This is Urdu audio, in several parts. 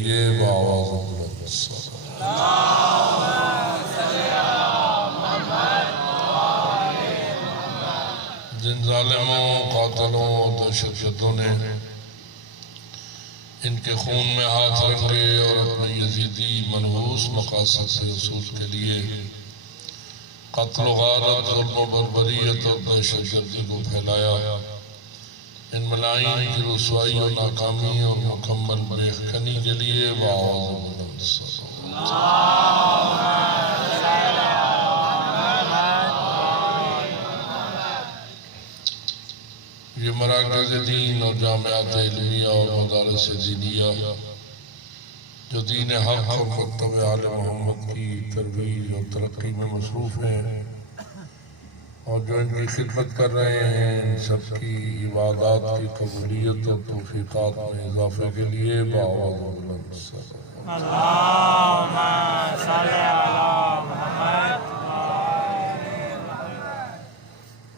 لیے بآواز بلند جن ظالموں، قاتلوں اور دہشت گردوں نے ان کے خون میں ہاتھ رنگے اور اپنے یزیدی منحوس مقاصد سے حصول کے لیے قتل و غارت، ظلم و بربریت اور دہشت گردی کو پھیلایا، ان ملائن کی رسوائی و ناکامی اور مکمل بیخکنی کے لیے بآواز بلند یہ مراکز دین اور جامعات علمیہ اور مدارس دینیہ جو دین حق اور مکتب آل محمد کی ترویج اور ترقی میں مصروف ہیں اور جو ان کی خدمت کر رہے ہیں، ان سب کی عبادات کی قبولیت اور توفیقات میں اضافے کے لیے بآواز بلند اللہم صلی علی محمد۔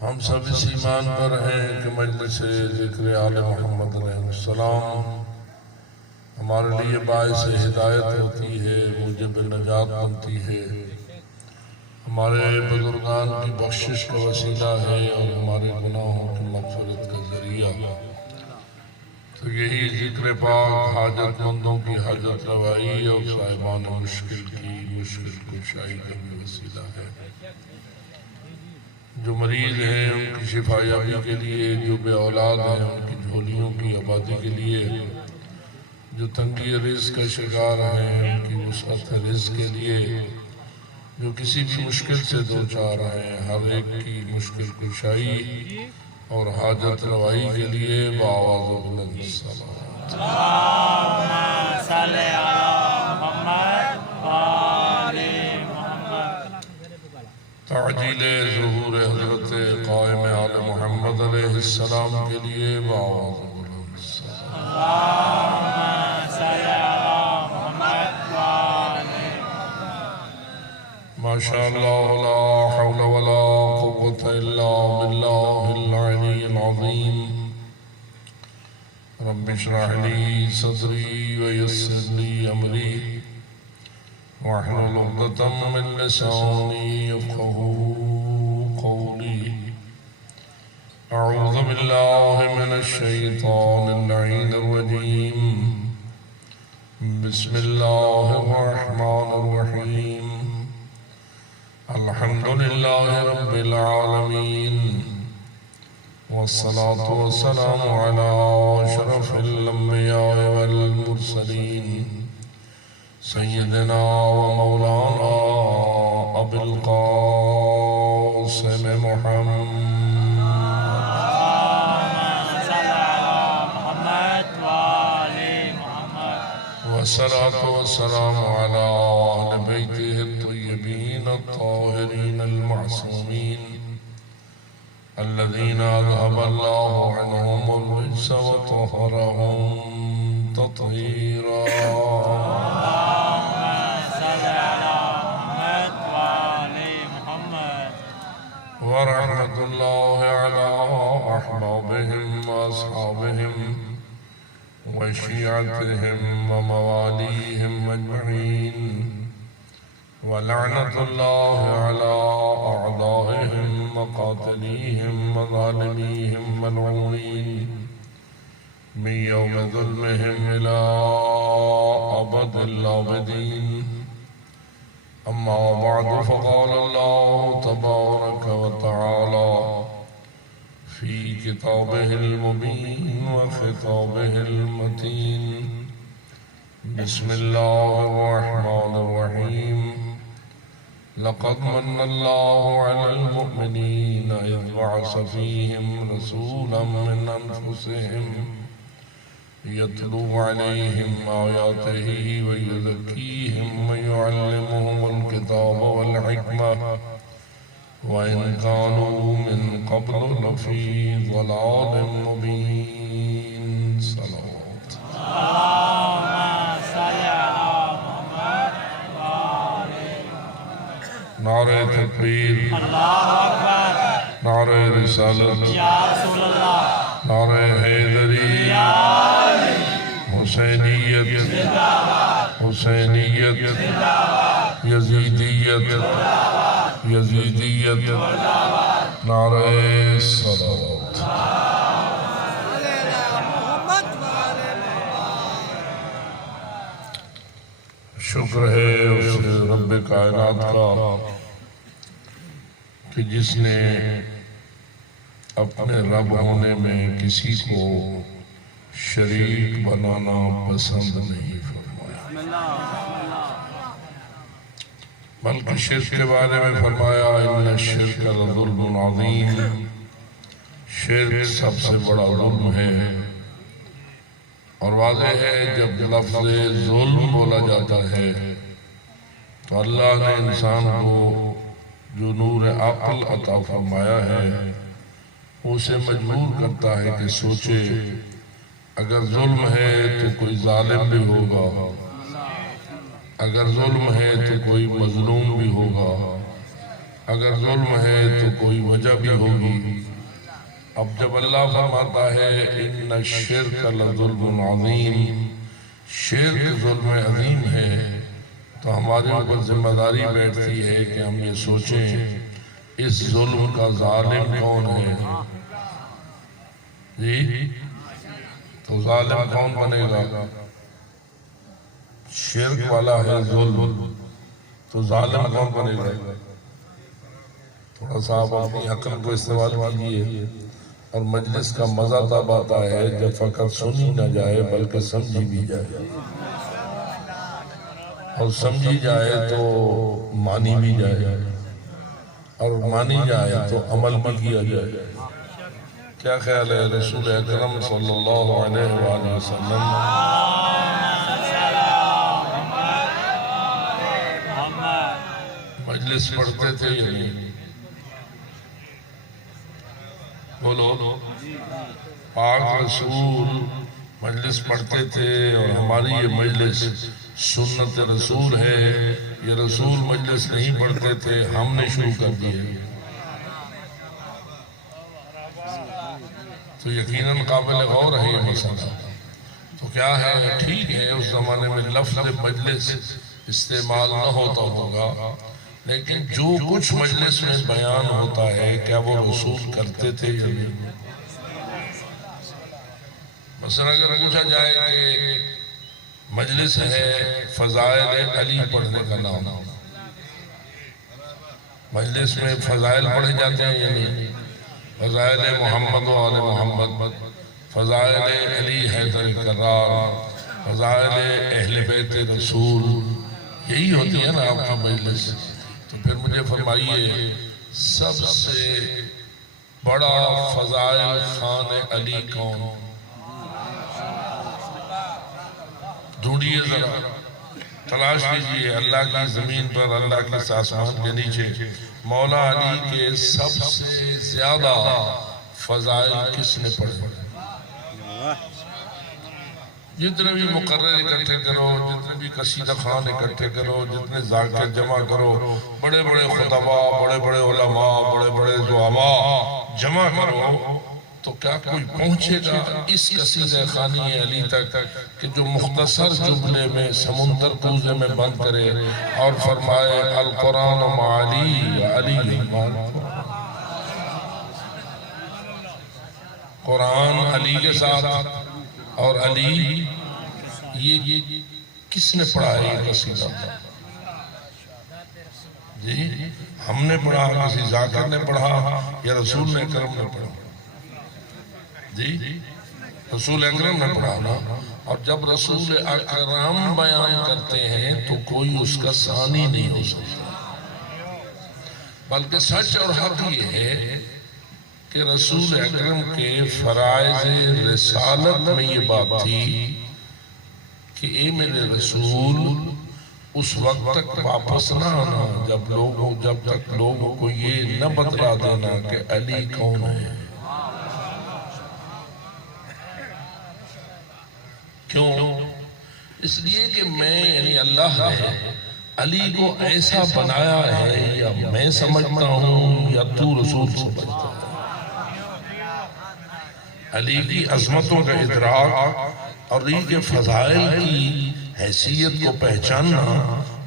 ہم سب اس ایمان پر ہیں کہ مجلس ذکر آل محمد علیہ السلام ہمارے لیے باعث ہدایت ہوتی ہے، موجب نجات بنتی ہے، ہمارے بزرگان کی بخشش کا وسیلہ ہے اور ہمارے گناہوں کی مغفرت کا ذریعہ۔ تو یہی ذکر پاک حاجت مندوں کی حاجت روائی اور صاحبان مشکل کی مشکل کشائی کا بھی وسیلہ ہے۔ جو مریض ہیں ان کی شفا یابی کے لیے، جو بے اولاد ہیں ان کی جھولیوں کی آبادی کے لیے، جو تنگی رزق کا شکار ہیں ان کی وسعت رزق کے لیے، جو کسی بھی مشکل سے دوچار ہیں ہر ایک کی مشکل کشائی اور حاجت روائی کے لیے بآواز بلند صلوات۔ اللہم صلی علی محمد وآل محمد۔ تعجیل ظہور حضرت قائم آل محمد علیہ السلام کے لیے بآواز بلند صلوات۔ اللہم صلی علی محمد وآل محمد۔ ماشاءاللہ لا حول ولا قوة الا باللہ العلی العظیم۔ رب اشرح لی صدری ویسر لی امری واحلل عقدۃ من لسانی یفقہوا قولی۔ اعوذ باللہ من الشیطان اللعین الرجیم۔ بسم اللہ الرحمن الرحیم۔ الحمدللہ رب العالمین، والصلاة والسلام علی اشرف الانبیاء والمرسلین، سیدنا و مولانا ابی القاسم محمد والصلاة والسلام على أهل بيته الطيبين الطاهرين المعصومين الذين أذهب الله عنهم الرجس وطهرهم تطهيرا۔ ورحمة الله على أحبابهم وأصحابهم وشيعتهم ومواليهم أجمعين، ولعنة الله على أعدائهم وقاتليهم وظالميهم ملعونين من يوم ظلمهم إلى أبد الآبدين۔ أما بعد، فقال الله تبارك وتعالى في كتابه المبين وخطابه المتين، بسم الله الرحمن الرحيم۔ لقد من الله على المؤمنين إذ بعث فيهم رسولا من أنفسهم يتلو عليهم آياته ويزكيهم ويعلمهم الكتاب والحكمة وإن كانوا من قبل لفي ضلال مبين۔ صلوات۔ اللہم صلی علی محمد وآل محمد۔ نعرہ تکبیر، اللہ اکبر، نعرہ رسالت، یا رسول اللہ، نعرہ حیدری، یا علی، حسینیت، زندہ باد۔ حسینیت یزیدیت یزیدیت نعرہ صلوات شکر ہے اس رب کائنات کا کہ جس نے اپنے رب ہونے میں کسی کو شریک بنانا پسند نہیں فرمایا، بلکہ شرک کے بارے میں فرمایا ان الشرک لظلم عظیم، شرک سب سے بڑا ظلم ہے۔ اور واضح ہے جب لفظ ظلم بولا جاتا ہے تو اللہ نے انسان کو جو نور عقل عطا فرمایا ہے اسے مجبور کرتا ہے کہ سوچے اگر ظلم ہے تو کوئی ظالم بھی ہوگا، اگر ظلم ہے تو کوئی مظلوم بھی ہوگا، اگر ظلم ہے تو کوئی وجہ بھی ہوگی۔ اب جب اللہ فرماتا ہے ان الشرک لظلم عظیم، شرک ظلم عظیم ہے، تو ہمارے اوپر ذمہ داری بیٹھتی ہے کہ ہم یہ سوچیں اس ظلم کا ظالم کون ہے؟ جی تو ظالم کون بنے گا؟ شرک والا ہے ظلم، تو ظالم کون بنے گا؟ تھوڑا سا آپ اپنی عقل کو استعمال کیجیے، اور مجلس کا مزہ تب آتا ہے جب فقط سنی نہ جائے بلکہ سمجھی بھی جائے، اور سمجھی جائے تو مانی بھی جائے، اور مانی جائے تو عمل بھی کیا جائے۔ کیا خیال ہے رسول اکرم صلی اللہ علیہ وآلہ وسلم مجلس پڑھتے تھے یا نہیں؟ بولو، پاک رسول مجلس پڑھتے تھے، اور ہماری یہ مجلس سنت رسول ہے، یہ رسول مجلس نہیں پڑھتے تھے، ہم نے شروع کر دیے، تو یقیناً قابل غور ہے یہ مسئلہ۔ تو کیا ہے، ٹھیک ہے اس زمانے میں لفظ مجلس استعمال نہ ہوتا ہوگا، لیکن جو کچھ مجلس میں بیان ہوتا ہے کیا وہ رسول کرتے تھے یا نہیں؟ مثلا اگر پوچھا جائے کہ مجلس ہے فضائل علی پڑھنے کا نام، مجلس میں فضائل پڑھے جاتے ہیں یا نہیں؟ فضائل محمد و آل محمد، فضائل علی حیدر کرار، فضائل اہل بیت رسول، یہی ہوتی ہے نا آپ کا مجلس۔ تو پھر مجھے فرمائیے سب سے بڑا فضائل خان علی کون؟ ڈھونڈیے ذرا، تلاش کیجئے اللہ کی زمین پر، اللہ کے آسمان کے نیچے مولا علی کے سب سے زیادہ فضائل کس نے پڑھے؟ جتنے بھی مقرر اکٹھے کرو، جتنے بھی قصیدہ خان اکٹھے کرو، جتنے ذاکر جمع کرو، بڑے بڑے خطباء، بڑے بڑے علماء، بڑے بڑے زعماء جمع کرو، تو کیا کوئی پہنچے گا اس قصیدہ خانی علی تک کہ جو مختصر جملے میں سمندر کوزے میں بند کرے اور فرمائے القرآن مع علی علی مع قرآن علی کے ساتھ اور علی، یہ کس نے پڑھا ہے یہ قصیدہ؟ جی ہم نے پڑھا، کسی ذاکر نے پڑھا، یا رسول اکرم نے پڑھا؟ جی رسول اکرم نے پڑھا نا۔ اور جب رسول اکرم بیان کرتے ہیں تو کوئی اس کا ثانی نہیں ہو سکتا، بلکہ سچ اور حق یہ ہے کہ رسول اکرم کے فرائض رسالت میں یہ بات تھی کہ اے میرے رسول اس وقت تک واپس نہ آنا جب تک لوگوں کو یہ نہ بتلا دینا کہ علی کون ہے۔ کیوں؟ اس لیے کہ میں یعنی اللہ نے علی کو ایسا بنایا ہے، یا میں سمجھتا ہوں یا تو رسول سمجھتا ہے۔ علی کی عظمتوں کا ادراک اور علی کے فضائل کی حیثیت کو پہچاننا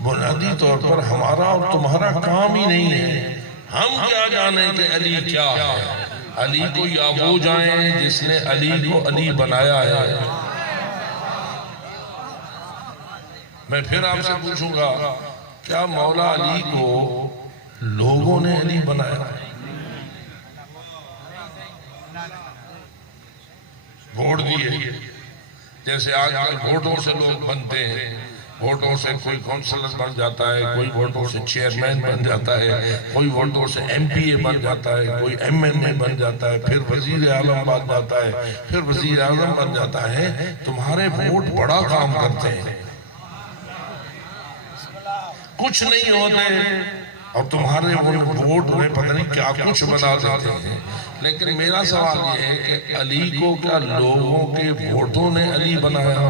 بنیادی طور پر ہمارا اور تمہارا کام ہی نہیں ہے۔ ہم کیا جانیں کہ علی کیا ہے؟ علی کو یا وہ جائیں جس نے علی کو علی بنایا ہے۔ میں پھر آپ سے پوچھوں گا، کیا مولا علی کو لوگوں نے علی بنایا؟ ووٹ دیے، جیسے آج کل ووٹوں سے لوگ بنتے ہیں، ووٹوں سے کوئی کونسلر بن جاتا ہے، کوئی ووٹوں سے چیئرمین بن جاتا ہے، کوئی ووٹوں سے ایم پی اے بن جاتا ہے، کوئی ایم این اے بن جاتا ہے، پھر وزیر اعظم بن جاتا ہے، پھر وزیر اعظم بن جاتا ہے۔ تمہارے ووٹ بڑا کام کرتے ہیں، کچھ نہیں ہوتے، اور تمہارے ووٹ انہیں پتہ نہیں کیا کچھ بنا دیتے ہیں۔ لیکن میرا سوال یہ ہے کہ علی کو کیا لوگوں کے ووٹوں نے علی بنایا؟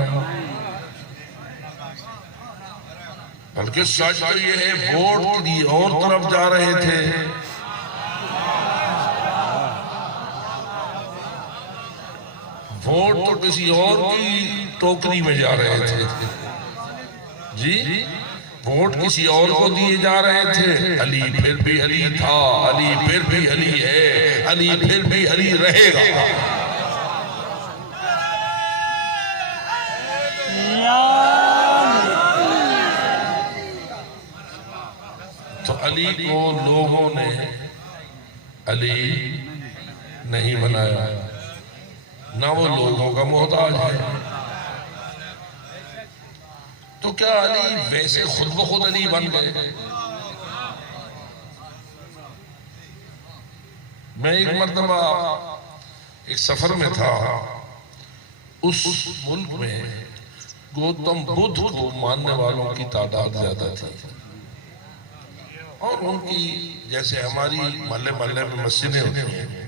بلکہ سچ تو یہ ہے ووٹ کسی اور طرف جا رہے تھے۔ ووٹ تو کسی اور کی ٹوکری میں جا رہے تھے جی، ووٹ کسی اور کو دیے جا رہے تھے۔ علی پھر بھی علی تھا، علی پھر بھی علی ہے، علی پھر بھی علی رہے گا۔ تو علی کو لوگوں نے علی نہیں بنایا، نہ وہ لوگوں کا محتاج ہے۔ تو کیا علی ویسے خود بخود علی بن گئے؟ میں ایک مرتبہ ایک سفر میں تھا، اس ملک میں گوتم بدھ کو ماننے والوں کی تعداد زیادہ تھی، اور ان کی جیسے ہماری محلے محلے میں مسجدیں ہوتی ہیں،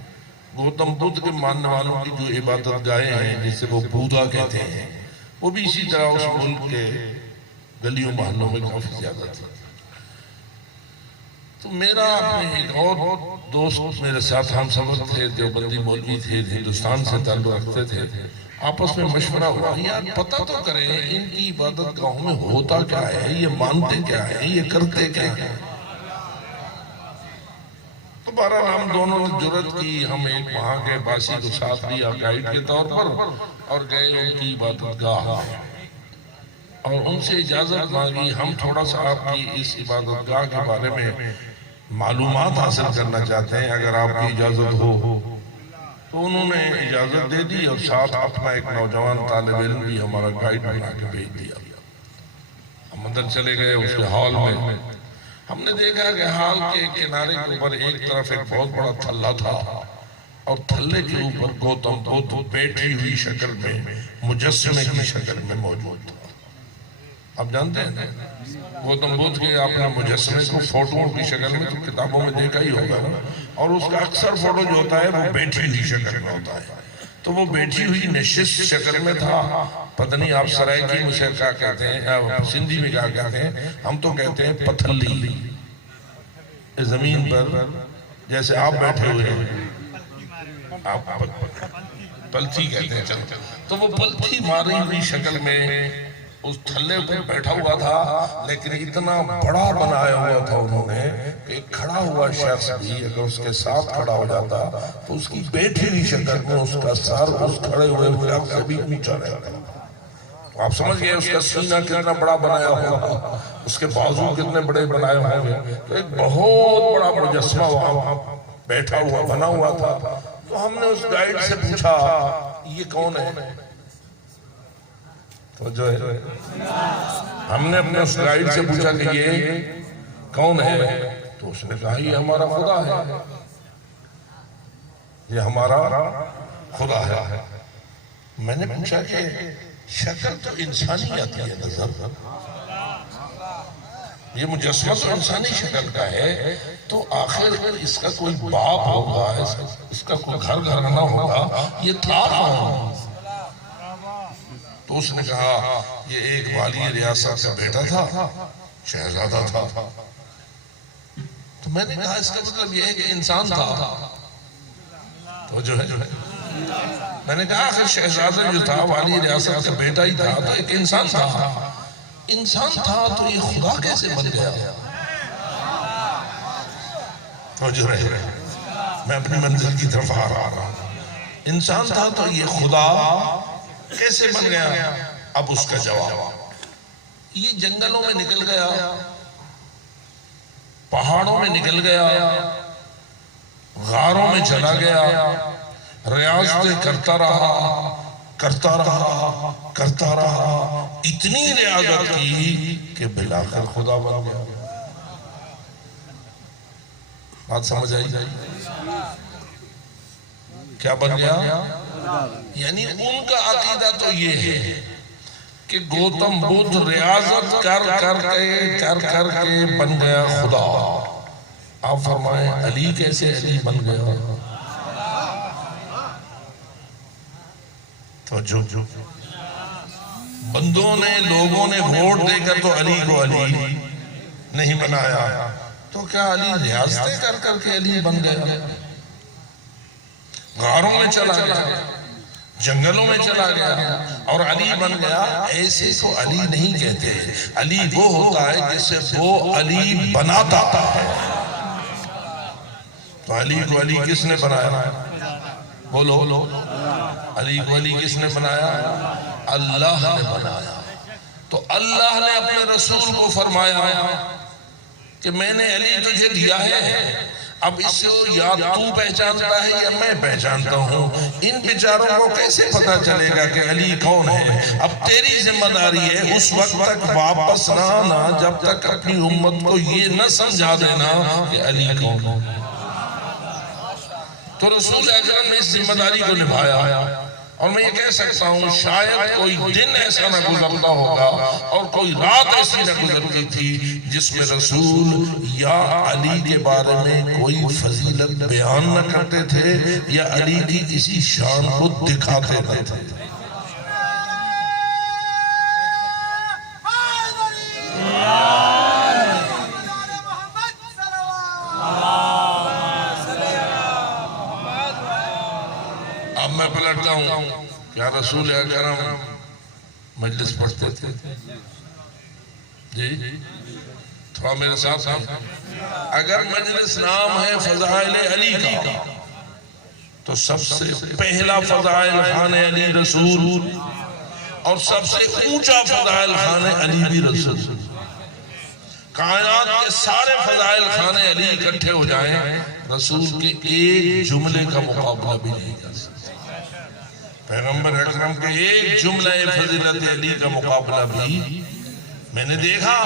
گوتم بدھ کے ماننے والوں کی جو عبادت گاہیں ہیں جسے وہ بودھا کہتے ہیں، وہ بھی اسی طرح اس ملک کے گلیوں محلوں میں کافی زیادہ تھی۔ تو میرا اپنے ایک اور دوست میرے ساتھ ہم سفر تھے، دیوبندی مولوی تھے، ہندوستان سے تعلق رکھتے تھے، آپس میں مشورہ ہوا، یار پتہ تو کریں ان کی عبادت گاہوں میں ہوتا کیا ہے، یہ مانتے کیا ہے، یہ کرتے کیا ہے۔ تو بہرحال ہم دونوں نے جرات کی، ہم ایک وہاں کے باسی کو ساتھ لیا گائیڈ کے طور پر، اور گئے ان کی عبادت گاہ، اور ان سے اجازت مانگی، ہم تھوڑا سا آپ کی اس عبادت گاہ کے بارے میں معلومات حاصل کرنا چاہتے ہیں، اگر آپ کی اجازت ہو۔ تو انہوں نے اجازت دے دی، اور ساتھ اپنا ایک نوجوان طالب علم بھی ہمارا گائیڈ بنا کے بھیج دیا۔ ہم اندر چلے گئے اس کے ہال میں، ہم نے دیکھا کہ ہال کے کنارے کے اوپر ایک طرف ایک بہت بڑا تھلہ تھا، اور تھلے کے اوپر گوتم بدھ بیٹھی ہوئی شکل میں مجسمے کی شکل میں موجود تھا۔ آپ جانتے ہیں گوتم بدھ کے اپنے مجسمے کو فوٹووں کی شکل میں تو کتابوں میں دیکھا ہی ہوگا، اور اس کا اکثر فوٹو جو ہوتا ہے وہ بیٹھی ہوئی شکل میں ہوتا ہے، تو وہ بیٹھی ہوئی نشست شکل میں تھا۔ پتہ نہیں آپ سرائکی میں کیا کہتے ہیں، سندھی میں کیا کہتے ہیں، ہم تو کہتے ہیں پتھلی، زمین پر جیسے آپ بیٹھے ہوئے ہیں، آپ پلتھی کہتے ہیں، تو وہ پلتھی ماری ہوئی شکل میں اس تھلے پر بیٹھا ہوا تھا، لیکن اتنا بڑا بنایا ہوا تھا انہوں نے کہ ایک کھڑا ہوا شخص بھی اگر اس کے ساتھ کھڑا ہو جاتا تو اس کی بیٹھی ہوئی شکل میں اس کا سر اس کھڑے ہوئے شخص سے بھی اونچا رہتا۔ آپ سمجھ گئے اس کا سینہ کتنا بڑا بنایا ہوا، اس کے بازو کتنے بڑے بنائے ہوئے، تو ایک بہت بڑا مجسمہ وہاں بیٹھا ہوا بنا ہوا تھا۔ تو ہم نے اس گائیڈ سے پوچھا یہ کون ہے؟ تو جو ہے ہم نے اپنے اس گائیڈ سے پوچھا کہ یہ کون ہے؟ تو اس نے کہا یہ ہمارا خدا ہے، یہ ہمارا خدا ہے۔ میں نے پوچھا کہ شکل تو انسانی آتی ہے نظر، یہ مجسمہ تو انسانی شکل کا ہے، تو آخر اس کا کوئی باپ ہوگا، اس کا کوئی گھر گھرانا ہوگا، یہ تھا کون؟ تو اس نے کہا یہ ایک والی ریاست کا بیٹا تھا، شہزادہ تھا۔ تو میں نے کہا اس کا مطلب یہ ہے کہ انسان تھا، تو جو ہے میں نے کہا آخر شہزادہ جو تھا والی ریاست کا بیٹا ہی تھا تو ایک انسان تھا، انسان تھا تو یہ خدا کیسے بن گیا؟ توجہ رہے، میں اپنی منزل کی طرف آ رہا ہوں۔ انسان تھا تو یہ خدا کیسے بن گیا؟ اب اس کا جواب، یہ جنگلوں میں نکل گیا، پہاڑوں میں نکل گیا، غاروں میں چلا گیا، ریاضتیں کرتا رہا، اتنی ریاضت کی کہ بلاخر خدا بن گیا۔ بات سمجھ آئی؟ کیا بن گیا؟ یعنی ان کا عقیدہ تو یہ ہے کہ گوتم بدھ ریاضت کر کے بن گیا خدا۔ آپ فرمائیں علی کیسے علی بن گیا؟ تو جو بندوں نے، لوگوں نے ووٹ دے کر تو علی کو علی نہیں بنایا، تو کیا علی ریاضتیں کر کے علی بن گیا؟ غاروں میں چلا گیا، جنگلوں میں چلا گیا اور علی بن گیا؟ ایسے کو علی نہیں کہتے۔ علی وہ ہوتا ہے جسے وہ علی بناتا ہے۔ تو علی کو علی کس نے بنایا؟ بولو، علی کو علی کس نے بنایا؟ اللہ نے بنایا۔ تو اللہ نے اپنے رسول کو فرمایا کہ میں نے علی تجھے دیا ہے، اب اس سے یا تو پہچانتا ہے یا میں پہچانتا ہوں۔ ان بیچاروں کو کیسے پتا چلے گا کہ علی کون ہے؟ اب تیری ذمہ داری ہے اس وقت تک واپس نہ آنا جب تک اپنی امت کو یہ نہ سمجھا دینا کہ علی کون ہے۔ تو رسول اکرم نے اس ذمہ داری کو نبھایا، اور میں یہ کہہ سکتا ہوں شاید کوئی دن ایسا نہ گزرتا ہوگا اور کوئی رات ایسی نہ گزرتی تھی جس میں رسول یا علی کے بارے میں کوئی فضیلت بیان نہ کرتے تھے یا علی کی کسی شان کو دکھاتے نہ تھے۔ اب میں پلٹتا ہوں، کیا رسول اکرم مجلس پڑھتے تھے؟ جی تھوڑا میرے ساتھ ہیں۔ اگر مجلس نام ہے فضائل علی کا تو سب سے پہلا فضائل خان علی رسول، اور سب سے اونچا فضائل خان علی بھی رسول۔ کائنات کے سارے فضائل خان علی اکٹھے ہو جائیں، رسول کے ایک جملے کا مقابلہ بھی نہیں کر سکتے۔ پیغمبر اکرم کے ایک جملہ فضیلت علی کا مقابلہ بھی میں نے دیکھا۔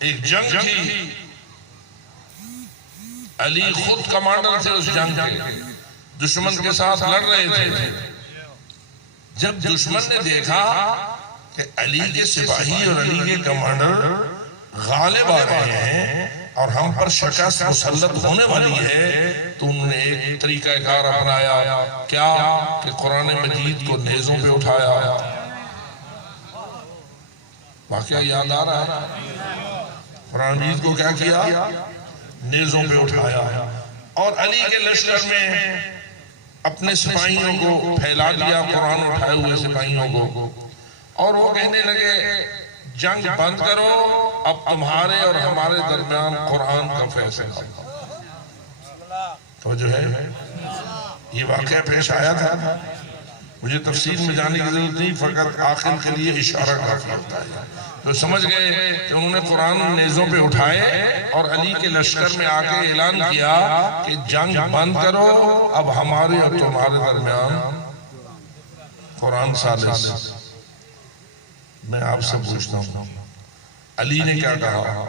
ایک جنگ تھی، علی خود کمانڈر تھے اس جنگ کے، دشمن کے ساتھ لڑ رہے تھے۔ جب دشمن نے دیکھا کہ علی کے سپاہی اور علی کے کمانڈر غالب آ رہے ہیں اور ہم پر شکست مسلط ہونے والی ہے، تو انہوں نے ایک طریقہ کار اپنایا، کیا کہ قرآن مجید کو نیزوں پہ اٹھایا۔ واقعہ یاد آ رہا ہے؟ قرآن مجید کو کیا کیا؟ نیزوں پہ اٹھایا، اور علی کے لشکر میں اپنے سپاہیوں کو پھیلا دیا، قرآن اٹھائے ہوئے سپاہیوں کو، اور وہ کہنے لگے جنگ بند کرو، اب تمہارے اور ہمارے درمیان قرآن کا فیصلہ۔ تو جو ہے یہ واقعہ پیش آیا تھا، مجھے تفصیل میں جانے کی ضرورت نہیں، فقط آخر کے لیے اشارہ کافی ہوتا ہے۔ تو سمجھ گئے کہ انہوں نے قرآن نیزوں پہ اٹھائے اور علی کے لشکر میں آ کے اعلان کیا کہ جنگ بند کرو، اب ہمارے اور تمہارے درمیان قرآن ثالث۔ میں آپ سے پوچھتا ہوں علی نے کیا کہا؟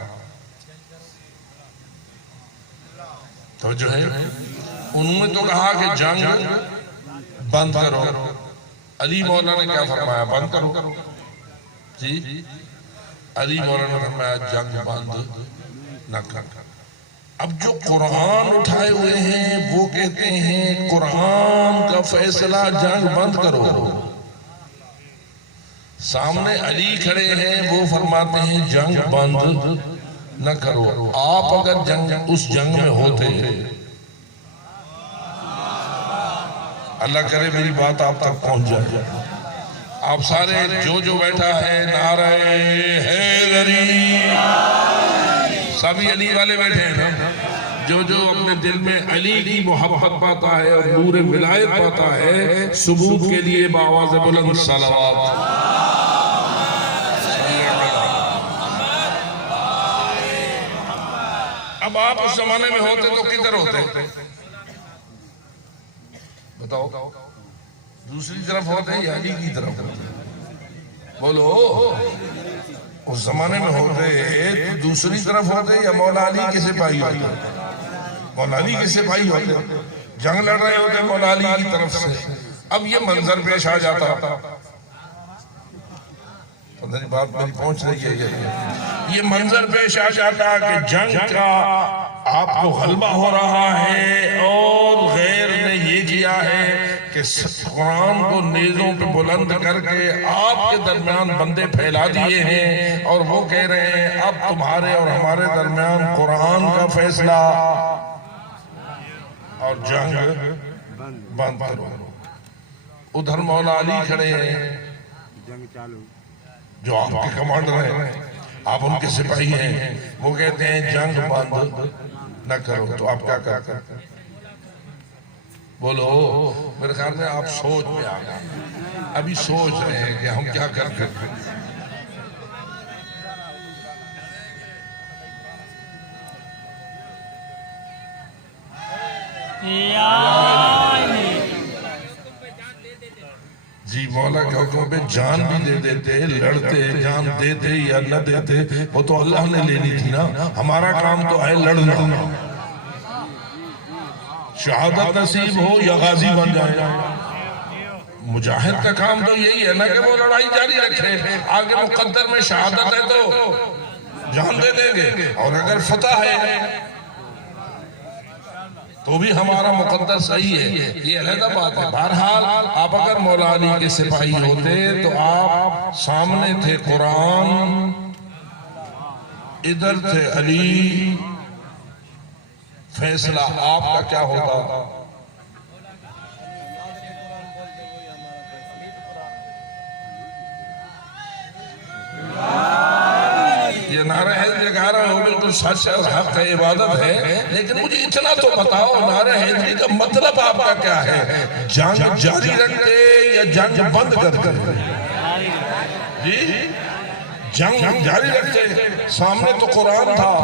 تو جو ہے انہوں نے تو کہا کہ جنگ بند کرو، علی مولا نے کیا فرمایا؟ بند کرو۔ جی علی مولا نے فرمایا جنگ بند نہ کر۔ اب جو قرآن اٹھائے ہوئے ہیں وہ کہتے ہیں قرآن کا فیصلہ جنگ بند کرو، سامنے علی کھڑے ہیں وہ فرماتے ہیں جنگ بند نہ کرو۔ آپ اگر اس جنگ میں ہوتے، اللہ کرے میری بات آپ تک پہنچ جائے، آپ سارے جو بیٹھا ہے نعرہ حیدری، سبھی علی والے بیٹھے ہیں نا؟ جو اپنے دل میں علی کی محبت پاتا ہے اور نور ولایت پاتا ہے، ثبوت کے لیے بآواز بلند صلوات۔ اب آپ اس زمانے میں ہوتے تو کدھر ہوتے؟ بتاؤ، دوسری طرف ہوتے یا علی کی طرف ہوتے؟ بولو، اس زمانے میں ہوتے دوسری طرف ہوتے یا مولا علی کے سپاہی ہوتے؟ مولا علی کے سپاہی ہوتے، جنگ لڑ رہے ہوتے مولا علی کی طرف سے۔ اب یہ منظر پیش آ جاتا، پتہ نہیں بات میری پہنچ رہی ہے، یہ منظر پیش آ جاتا کہ جنگ کا آپ کو غلبہ ہو رہا ہے اور غیر نے یہ کیا ہے کہ قرآن کو نیزوں پہ بلند کر کے آپ کے درمیان بندے پھیلا دیے ہیں، اور وہ کہہ رہے ہیں اب تمہارے اور ہمارے درمیان قرآن کا فیصلہ اور جنگ بند کرو۔ ادھر مولا علی کھڑے ہیں جو آپ کے کمانڈر ہیں، آپ ان کے سپاہی ہیں، وہ کہتے ہیں جنگ بند نہ کرو، تو آپ کیا کرتے ہیں؟ بولو، میرے خیال میں آپ سوچ میں آ گئے، ابھی سوچ رہے ہیں کہ ہم کیا کرتے ہیں۔ جی، مولا کے حکم پہ جان بھی دے دیتے، لڑتے، جان دیتے یا نہ دیتے، وہ تو اللہ نے لینی تھی نا، ہمارا کام تو ہے لڑنا، شہادت نصیب ہو یا غازی بن جائے۔ مجاہد کا کام تو یہی ہے نا کہ وہ لڑائی جاری رکھے، آگے مقدر میں شہادت ہے تو جان دے دیں گے، اور اگر فتح ہے تو بھی ہمارا مقدر صحیح ہے، یہ علیحدہ بات ہے۔ بہرحال آپ اگر مولا علی کے سپاہی ہوتے تو آپ سامنے تھے قرآن، ادھر تھے علی، فیصلہ آپ کا کیا ہوتا؟ یہ نعرہ حیدری لگا رہا ہوں، بالکل سچ اور حق ہے، عبادت ہے، لیکن مجھے اتنا تو بتاؤ نعرہ حیدری کا مطلب آپ کا کیا ہے؟ جنگ جاری رکھتے یا جنگ بند کرتے؟ جی، جنگ جاری رکھتے، سامنے تو قرآن تھا۔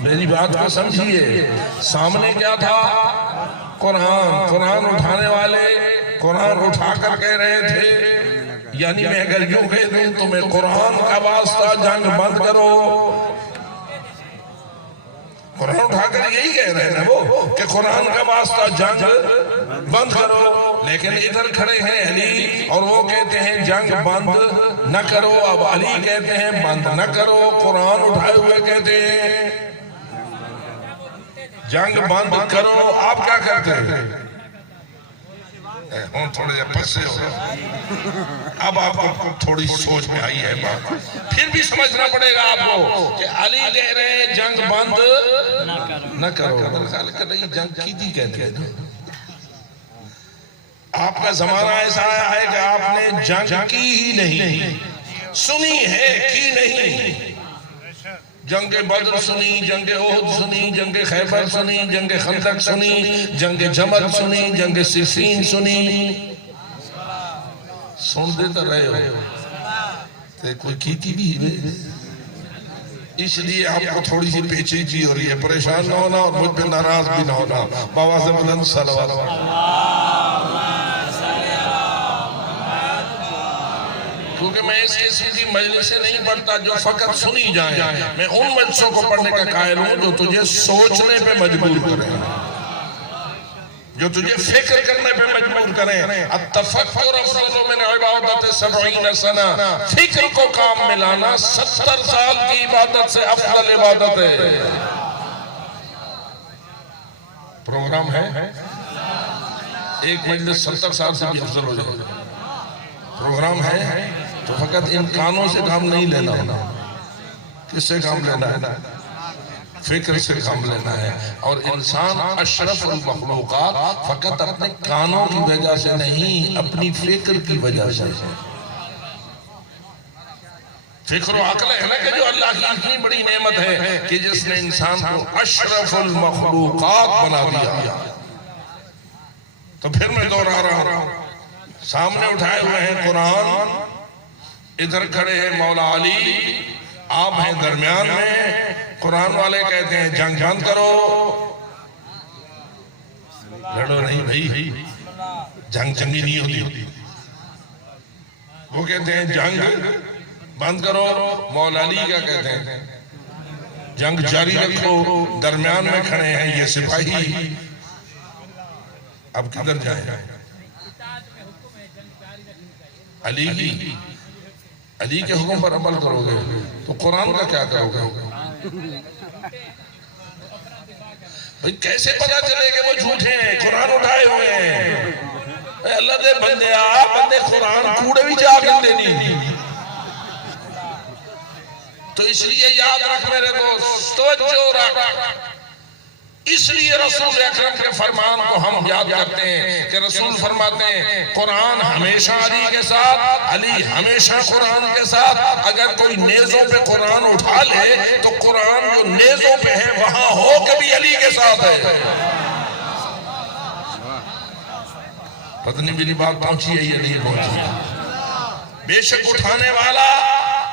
میری بات کو سمجھیے، سامنے کیا تھا؟ قرآن۔ قرآن اٹھانے والے قرآن اٹھا کر کہہ رہے تھے، یعنی میں اگر یوں کہہ دوں تو میں قرآن کا واسطہ جنگ بند کرو، قرآن اٹھا کر یہی کہہ رہے ہیں وہ کہ قرآن کا واسطہ جنگ بند کرو، لیکن ادھر کھڑے ہیں علی اور وہ کہتے ہیں جنگ بند نہ کرو۔ اب علی کہتے ہیں بند نہ کرو، قرآن اٹھائے ہوئے کہتے ہیں جنگ بند کرو، آپ کیا کرتے ہیں؟ تھوڑے جب پس سے ہو، اب آپ کو تھوڑی سوچ میں آئی ہے بات، پھر بھی سمجھنا پڑے گا آپ کو کہ علی کہہ رہے ہیں جنگ بند نہ کرو، میرے خیال کہ نہیں جنگ کی تھی کہتے ہیں۔ آپ کا زمانہ ایسا آیا ہے کہ آپ نے جنگ کی ہی نہیں، سنی ہے کی نہیں۔ جنگ بدر سنی، جنگ احد سنی، جنگ خیبر سنی، جنگ خندق سنی، جنگ جمل سنی، جنگ صفین سنی، سن دیتا رہے ہو تو کوئی کیتی بھی ہے، اس لیے آپ کو تھوڑی سی پیچیدگی ہو رہی ہے، پریشان نہ ہونا اور مجھ پہ ناراض بھی نہ ہونا۔ بآواز بلند صلوات۔ کیونکہ میں اس قسم کی مجلسیں نہیں پڑھتا جو فقط سنی جائیں، میں ان مجلسوں کو پڑھنے کا قائل ہوں جو تجھے سوچنے پہ مجبور کریں، جو تجھے فکر کرنے پہ مجبور کریں۔ التفکر افضل من عبادت 70 سنہ، فکر کو کام ملانا 70 سال کی عبادت سے افضل عبادت ہے۔ پروگرام ہے ایک مجلس 70 سال سے بھی افضل ہو جائے، پروگرام ہے تو فقط ان کانوں سے کام نہیں لینا ہونا، کس سے کام لینا ہے؟ فکر سے کام لینا ہے. اور انسان اشرف المخلوقات فقط اپنے کانوں کی وجہ سے نہیں، اپنی فکر کی وجہ سے. فکر و عقل ہے نا کہ جو اللہ کی اتنی بڑی نعمت ہے کہ جس نے انسان کو اشرف المخلوقات بنا دیا. تو پھر میں دوہرا رہا ہوں، سامنے اٹھائے ہوئے ہیں قرآن، ادھر کھڑے ہیں مولا علی، آپ ہیں درمیان میں. قرآن والے کہتے ہیں جنگ بند کرو، لڑو نہیں بھائی، جنگ چنگی نہیں ہوتی. وہ کہتے ہیں جنگ بند کرو، مولا علی کیا کہتے ہیں جنگ جاری رکھو. درمیان میں کھڑے ہیں یہ سپاہی، اب کدھر جائیں؟ علی کے حکم پر عمل کرو گے تو قرآن کا کیا کرو گے؟ بھئی کیسے پتا چلے کہ وہ جھوٹے ہیں؟ قرآن اٹھائے ہوئے ہیں. اے اللہ دے بندے بندے قرآن کوڑے بھی جا کر دینی. تو اس لیے یاد رکھ میرے دوست، توجہ رکھ. اس لیے رسول اکرم کے فرمان کو ہم یاد کرتے ہیں کہ رسول فرماتے ہیں قرآن ہمیشہ علی کے ساتھ، علی ہمیشہ قرآن کے ساتھ. اگر کوئی نیزوں پہ قرآن اٹھا لے تو قرآن جو نیزوں پہ ہے وہاں ہو کے بھی علی کے ساتھ ہے. پتہ نہیں میری بات پہنچی ہے یا نہیں پہنچی؟ بے شک اٹھانے والا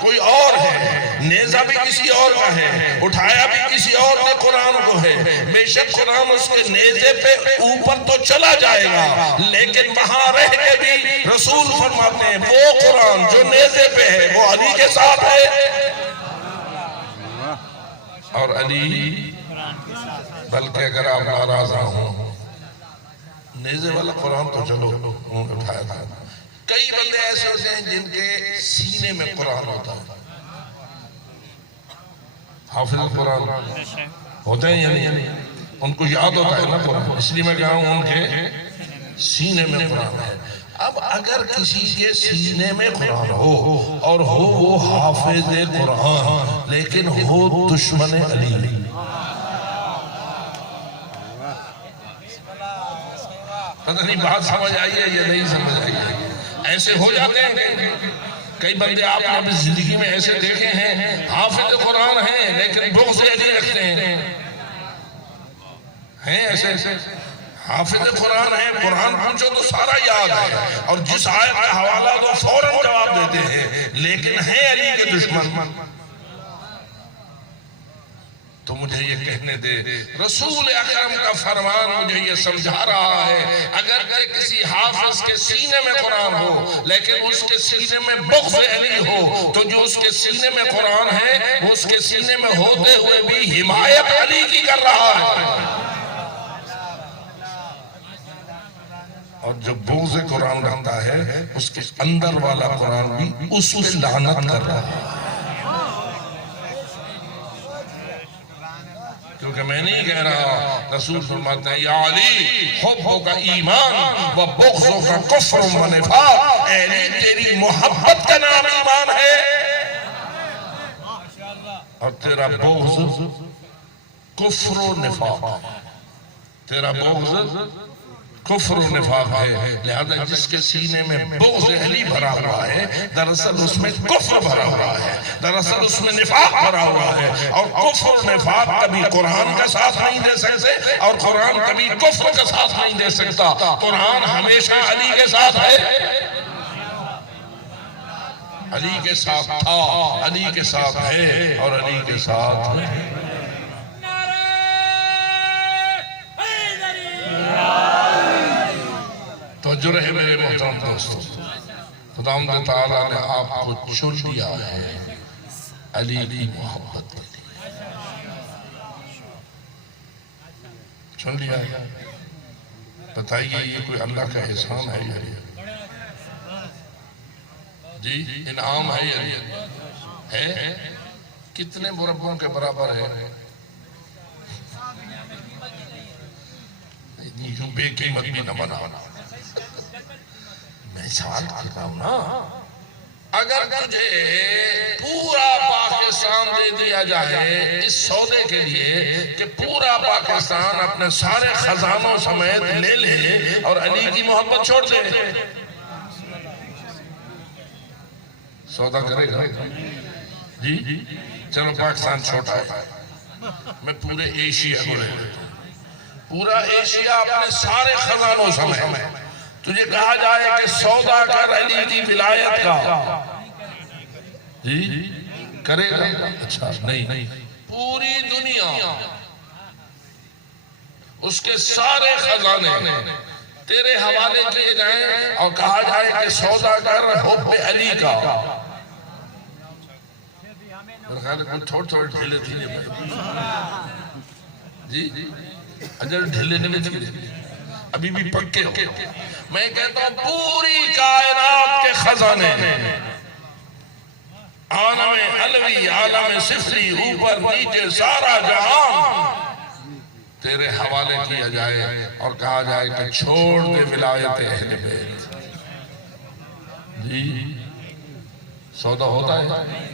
کوئی اور ہے، نیزہ بھی کسی اور کا ہے، اٹھایا بھی کسی اور نے قرآن کو ہے. بے شک قرآن اس کے نیزے پہ اوپر تو چلا جائے گا، لیکن وہاں رہ کے بھی رسول فرماتے ہیں وہ قرآن جو نیزے پہ ہے وہ علی کے ساتھ ہے. اور علی، بلکہ اگر آپ ناراض نہ ہوں، نیزے والا قرآن تو چلو اٹھایا تھا. کئی بندے ایسے ہوتے ہیں جن کے سینے میں قرآن ہوتا ہے، حافظ قرآن ہوتے ہیں یعنی ان کو یاد ہوتا ہے نا قرآن، اس لیے میں کہا ہوں ان کے سینے میں قرآن ہے. اب اگر کسی کے سینے میں قرآن ہو اور ہو وہ حافظ قرآن لیکن ہو دشمن علی، پتہ نہیں بات سمجھ آئی ہے یا نہیں سمجھ آئی ہے. ایسے ہو جاتے ہیں کئی بندے، آپ نے اپنی زندگی میں ایسے دیکھے ہیں حافظ قرآن ہیں لیکن بغض علی رکھتے ہیں. ایسے حافظ قرآن ہیں، قرآن پوچھو تو سارا یاد ہے اور جس آیت کا حوالہ دو فوراً جواب دیتے ہیں، لیکن ہیں علی کے دشمن. تو مجھے یہ کہنے دے، رسول اکرم کا فرمان مجھے یہ سمجھا رہا ہے اگر کسی حافظ کے سینے میں قرآن ہو لیکن اس کے سینے میں بغض علی ہو تو جو اس کے سینے میں قرآن ہے وہ اس کے سینے میں ہوتے ہوئے بھی حمایت علی کی کر رہا ہے. اور جو بغض قرآن رہتا ہے اس کے اندر والا قرآن بھی اس پہ لعنت کر رہا ہے. کیونکہ میں نہیں کہہ رہا، رسول فرماتے ہیں یا علی حبوں کا ایمان و بغضوں کا کفر و نفاق. اے علی تیری محبت کا نام ایمان ہے اور تیرا بغض کفر و نفاق ہے. تیرا بغض کفر و نفاق ہے. لہذا جس کے سینے میں بغض علی بھرا ہوا ہے دراصل اس میں کفر بھرا ہوا ہے، دراصل اس میں نفاق بھرا ہوا ہے. اور کفر و نفاق کبھی قرآن کا ساتھ نہیں دے سکتے اور قرآن کبھی کفر کا ساتھ نہیں دے سکتا. قرآن ہمیشہ علی کے ساتھ ہے، علی کے ساتھ تھا، علی کے ساتھ ہے اور علی کے ساتھ ہے. توجہ رہے میرے محترم دوستو، خداوند تعالیٰ نے آپ کو چن لیا ہے علی کی محبت کے لیے. چن لیا ہے. بتائیے یہ کوئی اللہ کا احسان ہے یا جی انعام ہے یا ہے؟ کتنے مربعوں کے برابر ہے؟ یوں بے قیمت بھی نہ بنانا. میں سوال کرتا ہوں نا، اگر تجھے پورا پاکستان پاکستان دے دیا جائے اس سودے کے لیے کہ پورا پاکستان اپنے سارے خزانوں سمیت لے لے اور علی کی محبت چھوڑ دے، سودا کرے گا؟ جی چلو پاکستان چھوٹا ہے، میں پورے ایشیا کو لے لیتا ہوں، پورا ایشیا اپنے سارے خزانوں سمیت تجھے کہا جائے کہ سودا کر علی کی ولایت کا، جی کرے گا؟ اچھا نہیں، پوری دنیا اس کے سارے خزانے تیرے حوالے کیے جائیں اور کہا جائے کہ سودا کر حب علی کا۔ میرے خیال میں تھوڑے ڈھیلے تھے جی اجل ڈھیلے نہیں تھے، ابھی بھی پکے ہو۔ میں کہتا ہوں پوری کائنات کے خزانے، عالم علوی، عالم سفلی، اوپر نیچے سارا جہان تیرے حوالے کیا جائے اور کہا جائے کہ چھوڑ دے ولایت اہل بیت، جی سودا ہوتا ہے۔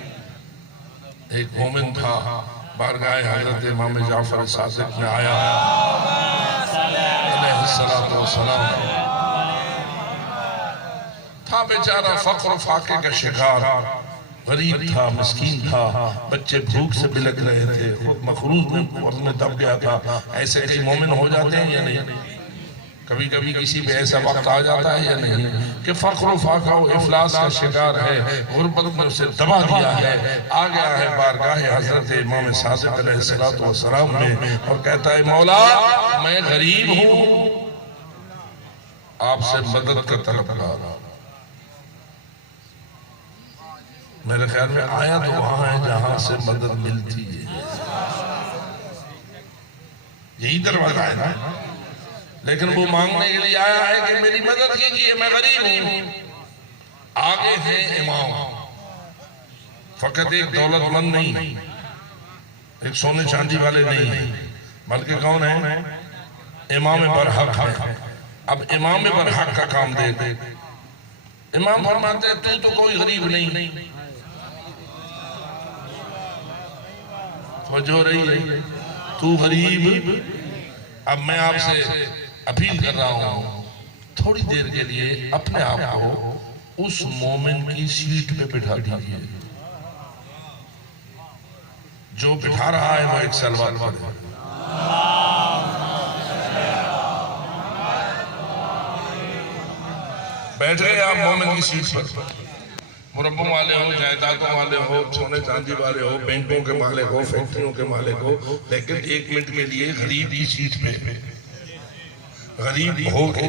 ایک مومن تھا، بارگاہ حضرت امام جعفر صادق میں آیا علیہ السلام، تھا بیچارہ فقر و فاقے کا شکار، غریب تھا، مسکین تھا، بچے بھوک سے بلک رہے تھے، خود مخروض میں دب گیا تھا۔ ایسے کئی مومن ہو جاتے ہیں یا نہیں؟ کبھی کبھی کسی پہ ایسا وقت آ جاتا ہے یا نہیں کہ فقر و فاقہ و افلاس کا شکار ہے، غربت نے اسے دبا دیا ہے، آ گیا ہے بارگاہ حضرت امام صادق علیہ السلام میں اور کہتا ہے مولا میں غریب ہوں، آپ سے مدد کا طلبگار۔ میرے خیال میں آیا تو وہاں ہے جہاں سے مدد ملتی ہے، یہی دروازہ ہے نا، لیکن وہ مانگنے کے لیے آیا ہے کہ میری مدد کیجیے، میں غریب ہوں۔ آگے ہیں امام، فقط ایک دولت مند نہیں، ایک سونے چاندی والے نہیں، بلکہ کون ہے؟ امام برحق ہے۔ اب امام برحق کا کام دے دے، امام فرماتے ہیں تو کوئی غریب نہیں، توجہ رہی ہے، تو غریب۔ اب میں آپ سے اپیل کر رہا ہوں تھوڑی دیر کے لیے اپنے آپ کو اس مومن کی سیٹ پہ بٹھا دیجئے، جو بٹھا رہا ہے وہ ایک سلوات پڑھے۔ بیٹھ گئے آپ مومن کی سیٹ پر، مربوں والے ہو، جائیدادوں والے ہو، سونے چاندی والے ہو، بینکوں کے مالک ہو، فیکٹریوں کے مالک ہو، لیکن ایک منٹ کے لیے غریب کی سیٹ پہ غریب ہو کے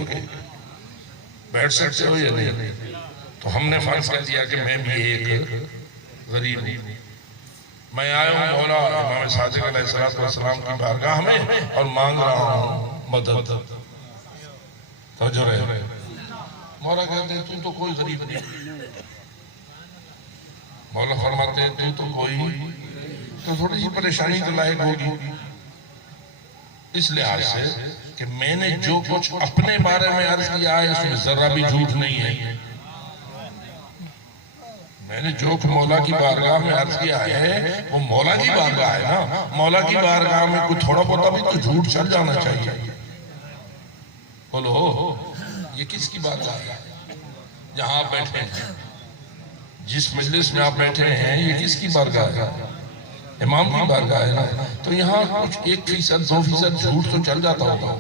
بیٹھ سکتے ہو یا نہیں؟ تو ہم نے فرض کر دیا کہ میں بھی ایک غریب ہوں، میں آیا ہوں مولا امام صادق علیہ السلام کی بارگاہ میں اور مانگ رہا ہوں مدد۔ توجہ رہے، مولا کہتے ہیں تو کوئی غریب نہیں، مولا فرماتے ہیں تو کوئی، تو تھوڑی سی پریشانی تو لائق ہوگی اس لحاظ سے کہ میں نے جو کچھ اپنے بارے میں عرض کیا ہے اس میں ذرہ بھی جھوٹ نہیں ہے، میں نے جو مولا کی بارگاہ میں عرض کیا ہے وہ مولا کی بارگاہ ہے نا، مولا کی بارگاہ میں کوئی تھوڑا بہت بھی تو جھوٹ چل جانا چاہیے۔ بولو یہ کس کی بارگاہ ہے؟ جہاں آپ بیٹھے ہیں، جس مجلس میں آپ بیٹھے ہیں، یہ کس کی بارگاہ ہے؟ امام کی بارگاہ ہے نا، تو یہاں کچھ 1% 2% جھوٹ تو چل جاتا ہوگا۔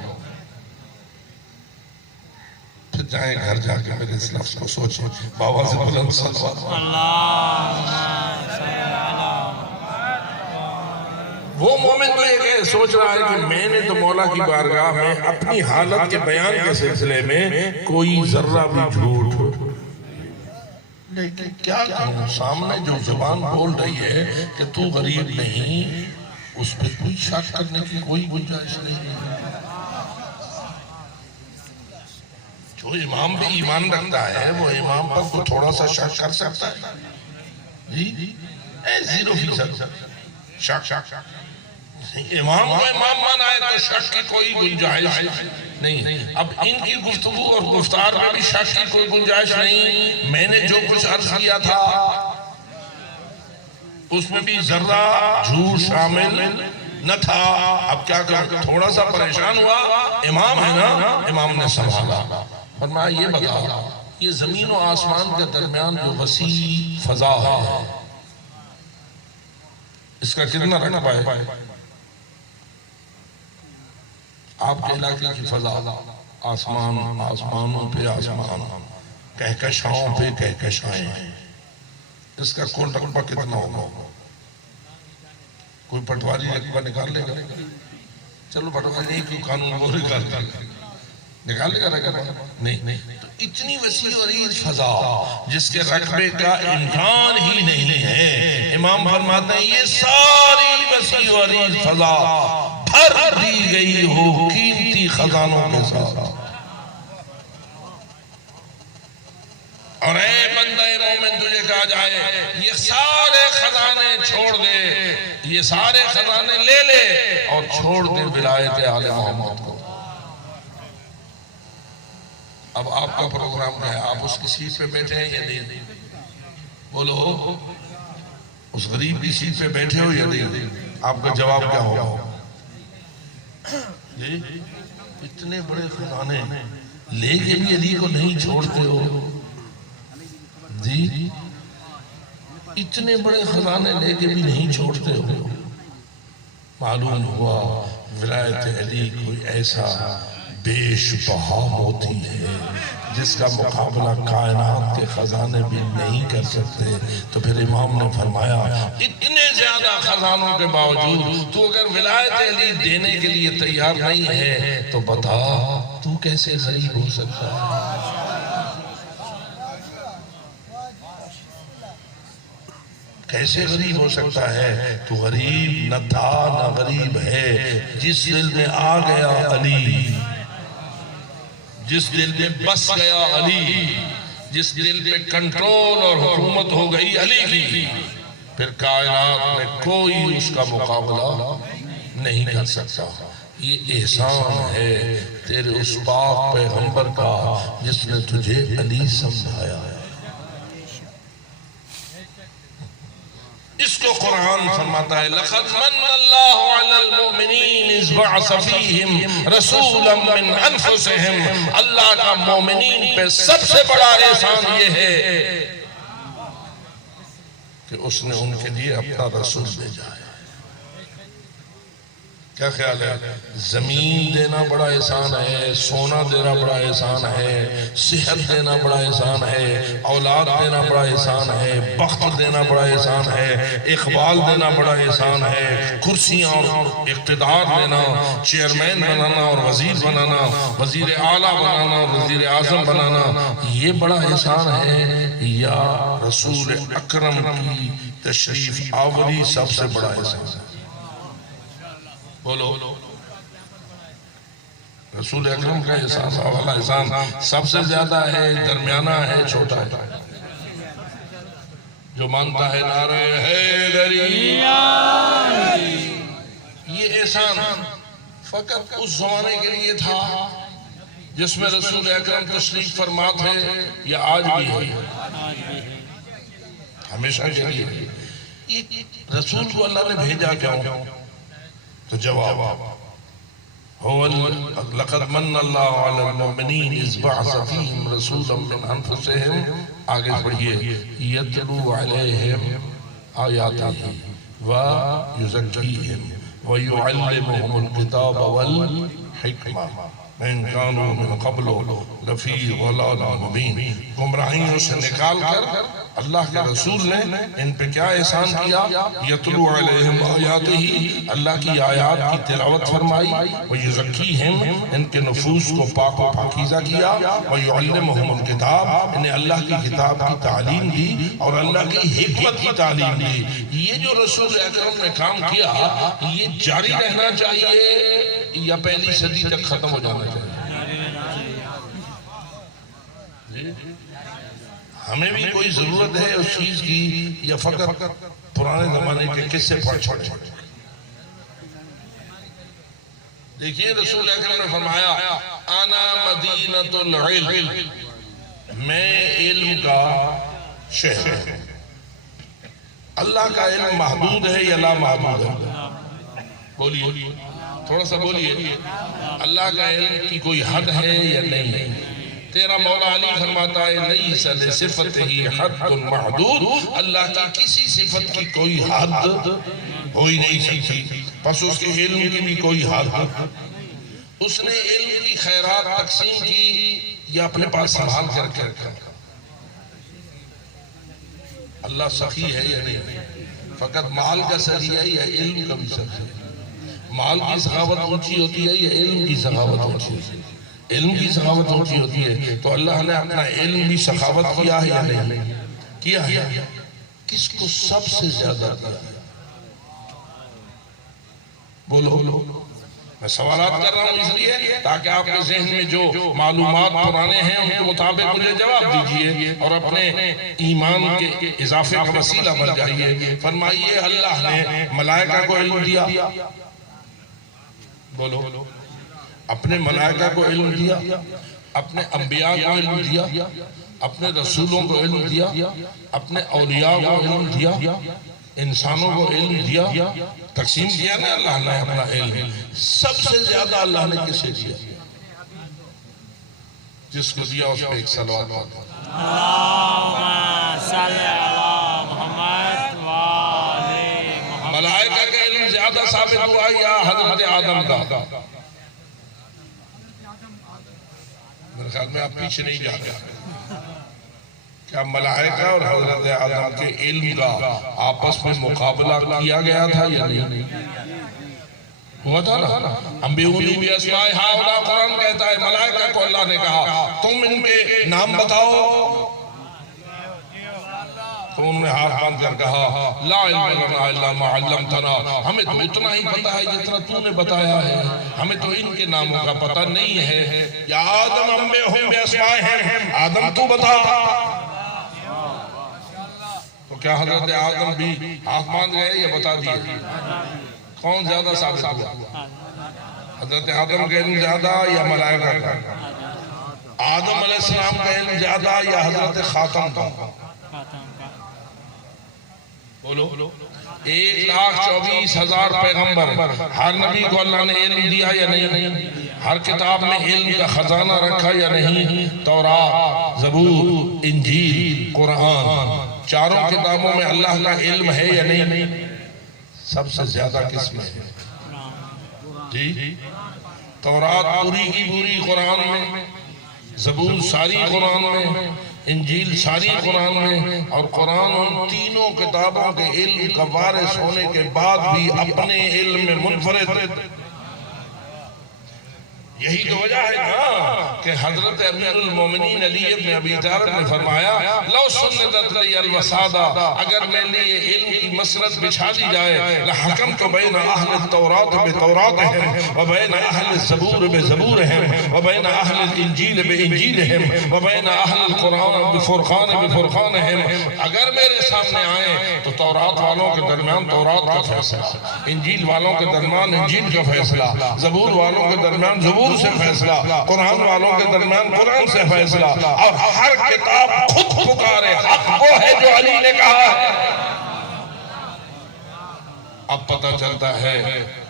پھر جائیں گھر جا کے میرے اس لفظ کو سوچیں، بابا سے بلند صلوات۔ وہ مومن تو یہ سوچ رہا ہے کہ میں نے تو مولا کی بارگاہ میں اپنی حالت کے بیان کے سلسلے میں کوئی ذرہ بھی جھوٹ، لیکن کیا کہوں، سامنے جو زبان بول رہی ہے کہ تو غریب نہیں، اس پہ کوئی شک کرنے کی کوئی گنجائش نہیں ہے۔ جو امام بھی ایمان رکھتا ہے وہ امام پر تو تھوڑا سا شک کر سکتا ہے، جی 0% شک۔ امام کو امام مانا ہے تو شک کی کوئی گنجائش نہیں۔ اب ان کی گفتگو اور گفتار میں بھی شک کی کوئی گنجائش نہیں، میں نے جو کچھ عرض کیا تھا اس میں بھی ذرہ جھوٹ شامل نہ تھا. اب کیا کروں؟ تھوڑا سا پریشان ہوا. امام ہے نا، امام نے سنبھالا. فرمایا یہ بتا، یہ زمین و آسمان کے درمیان جو وسیع فضا ہے، اس کا کتنا رقبہ ہے؟ آپ کے علاقے کی فضا، آسمان، آسمانوں پہ آسمان، کہکشاؤں پہ کہکشائیں، اس کا کل رقبہ کتنا ہوگا؟ کوئی پٹواری رقبہ نکال لے گا؟ چلو پٹواری نہیں، کوئی قانون وہ نکال لے گا رقبہ؟ نہیں. تو اتنی وسیع اور عریض فضا جس کے رقبے کا امکان ہی نہیں ہے. امام فرماتے ہیں یہ ساری وسیع اور عریض فضا بھر دی گئی ہو قیمتی خزانوں کے ساتھ. اور اے بندہ مومن، تجھے کہا جائے یہ سارے خزانے چھوڑ دے، یہ سارے خزانے لے لے اور چھوڑ دے ولایت آل محمد کو. اب آپ کا پروگرام ہے، آپ اس کی سیٹ پہ بیٹھے ہیں یا نہیں؟ بولو، اس غریب کی سیٹ پہ بیٹھے ہو یا نہیں؟ آپ کا جواب کیا ہوگا؟ جی، اتنے بڑے خزانے لے کے بھی علی کو نہیں چھوڑتے ہو جی، اتنے بڑے خزانے لے کے بھی نہیں چھوڑتے ہو. معلوم ہوا ولایت علی کوئی ایسا بے شبہ موتی ہے جس کا مقابلہ کائنات کے خزانے بھی نہیں کر سکتے. تو پھر امام نے فرمایا اتنے زیادہ خزانوں کے باوجود تو اگر ولایت علی دینے کے لیے تیار نہیں ہے تو بتا تو کیسے غریب ہو سکتا ہے؟ کیسے غریب ہو سکتا ہے؟ تو غریب نہ تھا نہ غریب ہے. جس دل میں آ گیا علی، جس دل میں بس گیا علی، جس دل پہ کنٹرول اور حکومت ہو گئی علی کی، پھر کائنات میں کوئی اس کا مقابلہ نہیں کر سکتا. یہ احسان ہے تیرے اس پاک پیغمبر کا جس نے تجھے علی سمجھایا ہے. اس کو قرآن فرماتا ہے لَقَدْ مَنَّ اللَّهُ عَلَى الْمُؤْمِنِينَ إِذْ بَعَثَ فِيهِمْ رَسُولًا مِّنْ أَنفُسِهِمْ. اللہ کا مومنین پہ سب سے بڑا احسان یہ ہے کہ اس نے ان کے لیے اپنا رسول بھیجا ہے. کیا خیال ہے؟ زمین دینا بڑا احسان ہے، سونا دینا بڑا احسان ہے، صحت دینا بڑا احسان ہے، اولاد دینا بڑا احسان ہے، بخت دینا بڑا احسان ہے، اقبال دینا بڑا احسان ہے، کرسیاں اور اقتدار دینا، چیئرمین بنانا اور وزیر بنانا، وزیر اعلیٰ بنانا اور وزیر اعظم بنانا، یہ بڑا احسان ہے یا رسول اکرم کی تشریف آوری سب سے بڑا احسان ہے؟ بولو. رسول اکرم کا احسان والا احسان سب سے زیادہ ہے، درمیانہ ہے، چھوٹا ہے؟ جو مانتا ہے نعرہ حیدری، یہ احسان فقط اس زمانے کے لیے تھا جس میں رسول اکرم تشریف فرما تھے یا آج بھی ہے؟ ہمیشہ کے لیے. رسول کو اللہ نے بھیجا کیوں؟ تو جواب لَقَدْ مَنَّ اللَّهُ عَلَى الْمُؤْمِنِينَ إِذْ بَعَثَ فِيهِمْ رَسُولًا مِّنْ أَنفُسِهِمْ. آگے پڑھئے يَتْلُو عَلَيْهِمْ آيَاتِهِ وَيُزَكِّيهِمْ وَيُعَلِّمُهُمُ الْكِتَابَ وَالْحِكْمَةَ وَإِنْ كَانُوا مِنْ قَبْلُ لَفِي ضَلَالٍ مُبِينٍ. گمراہیوں سے نکال کر اللہ کے رسول نے ان پہ کیا احسان کیا؟ یتلو علیہم آیاتہ، اللہ کی آیات کی تلاوت فرمائی، ویزکیہم، ان کے نفوس کو پاک و پاکیزہ کیا، ویعلمہم الکتاب، انہیں اللہ کی کتاب کی تعلیم دی اور اللہ کی حکمت کی تعلیم دی. یہ جو رسول اکرم نے کام کیا یہ جاری رہنا چاہیے یا پہلی صدی تک ختم ہو جانا چاہیے؟ ہمیں بھی کوئی ضرورت ہے اس چیز کی یا فقط پرانے زمانے کے قصے پڑھ چھوڑے؟ دیکھیے رسول اکرم نے فرمایا انا مدینۃ العلم، میں علم کا شہر ہوں. اللہ کا علم محدود ہے یا لا محدود ہے؟ بولیے تھوڑا سا بولیے، اللہ کا علم کی کوئی حد ہے یا نہیں؟ تیرا مولا علی فرماتا ہے لیس لصفتہ حد محدود، اللہ کی کسی صفت کی کوئی حد ہو ہی نہیں سکتی، پس اس کے علم کی بھی کوئی حد۔ اس نے علم کی خیرات تقسیم کی یا اپنے پاس سنبھال کر کے رکھا؟ اللہ سخی ہے یا نہیں؟ فقط مال کا سخی ہے یا علم کا بھی سخی ہے؟ مال کی سخاوت اونچی ہوتی ہے یا علم کی سخاوت اونچی ہوتی ہے؟ علم کی سخاوت اونچی ہوتی ہے، تو اللہ نے اپنا علم بھی سخاوت کیا ہے یا نہیں کیا ہے؟ کس کو سب سے زیادہ کیا ہے؟ بولو، میں سوالات کر رہا ہوں اس لیے تاکہ آپ کے ذہن میں جو معلومات پرانے ہیں ان کے مطابق مجھے جواب دیجئے اور اپنے ایمان کے اضافے کا وسیلہ بن جائیے۔ فرمائیے اللہ نے ملائکہ کو علم دیا؟ بولو، اپنے ملائکہ کو علم دیا، اپنے انبیاء کو علم دیا، اپنے رسولوں کو علم دیا، اپنے اولیاء کو علم دیا، انسانوں کو علم دیا، تقسیم کیا نا اللہ نے اپنا علم۔ سب سے زیادہ اللہ نے کسے دیا؟ جس کو دیا اس پہ ایک صلوات پڑھو۔ اللہم صلی علی محمد وآل محمد۔ ملائکہ کا علم زیادہ ثابت ہوا یا حضرت آدم کا؟ میرے خیال میں آپ پیچھے نہیں جا رہے۔ کیا ملائکہ اور حضرت آدم کے علم کا آپس میں مقابلہ کیا گیا تھا یا نہیں؟ ہوا تھا نا؟ انبیونی بی اسماء ہؤلاء، قرآن کہتا ہے ملائکہ کو اللہ نے کہا تم ان کے نام بتاؤ، تو انہوں نے ہاتھ باندھ کر کہا لا علم لنا الا ما علمتنا، ہمیں تو اتنا ہی پتہ ہے جتنا تو نے بتایا ہے، ہمیں تو ان کے ناموں کا پتہ نہیں ہے۔ یا آدم انبئہم باسمائہم، آدم تو بتا۔ تو کیا حضرت آدم بھی ہاتھ باندھ گئے یا بتا دیے؟ کون زیادہ ثابت ہوا؟ حضرت آدم کا علم زیادہ یا ملائکہ کا؟ آدم علیہ السلام کا علم زیادہ یا حضرت خاتم کا؟ بولو، 1,24,000 پیغمبر، ہر نبی کو اللہ نے علم دیا یا نہیں؟ ہر کتاب میں علم کا خزانہ رکھا یا نہیں؟ تورات، زبور، انجیل، قرآن، چاروں کتابوں میں اللہ کا علم ہے یا نہیں؟ سب سے زیادہ کس میں ہے؟ جی، تورات پوری کی پوری قرآن میں، زبور ساری قرآن میں، انجیل ساری قرآن میں، اور قرآن ان تینوں کتابوں کے علم کا وارث ہونے کے بعد بھی اپنے علم میں منفرد۔ یہی تو وجہ ہے نا کہ حضرت امیر المومنین علی ابن ابی طالب نے فرمایا لو سنتت لی الوسادہ، اگر میں لیے علم کی مسند بچھا دی جائے لحکمت بین اہل التورات بتوراتہم وبین اہل الزبور بزبورہم وبین اہل الانجیل بانجیلہم وبین اہل القرآن بفرقان بفرقانہم، اگر میرے سامنے آئیں تو تورات والوں کے درمیان تورات کا فیصلہ، انجیل والوں کے درمیان انجیل کا فیصلہ، زبور والوں کے درمیان زبور سے فیصلہ، قرآن والوں کے درمیان قرآن سے فیصلہ، اور ہر کتاب خود پکارے حق وہ ہے جو علی نے کہا ہے۔ اب پتہ چلتا ہے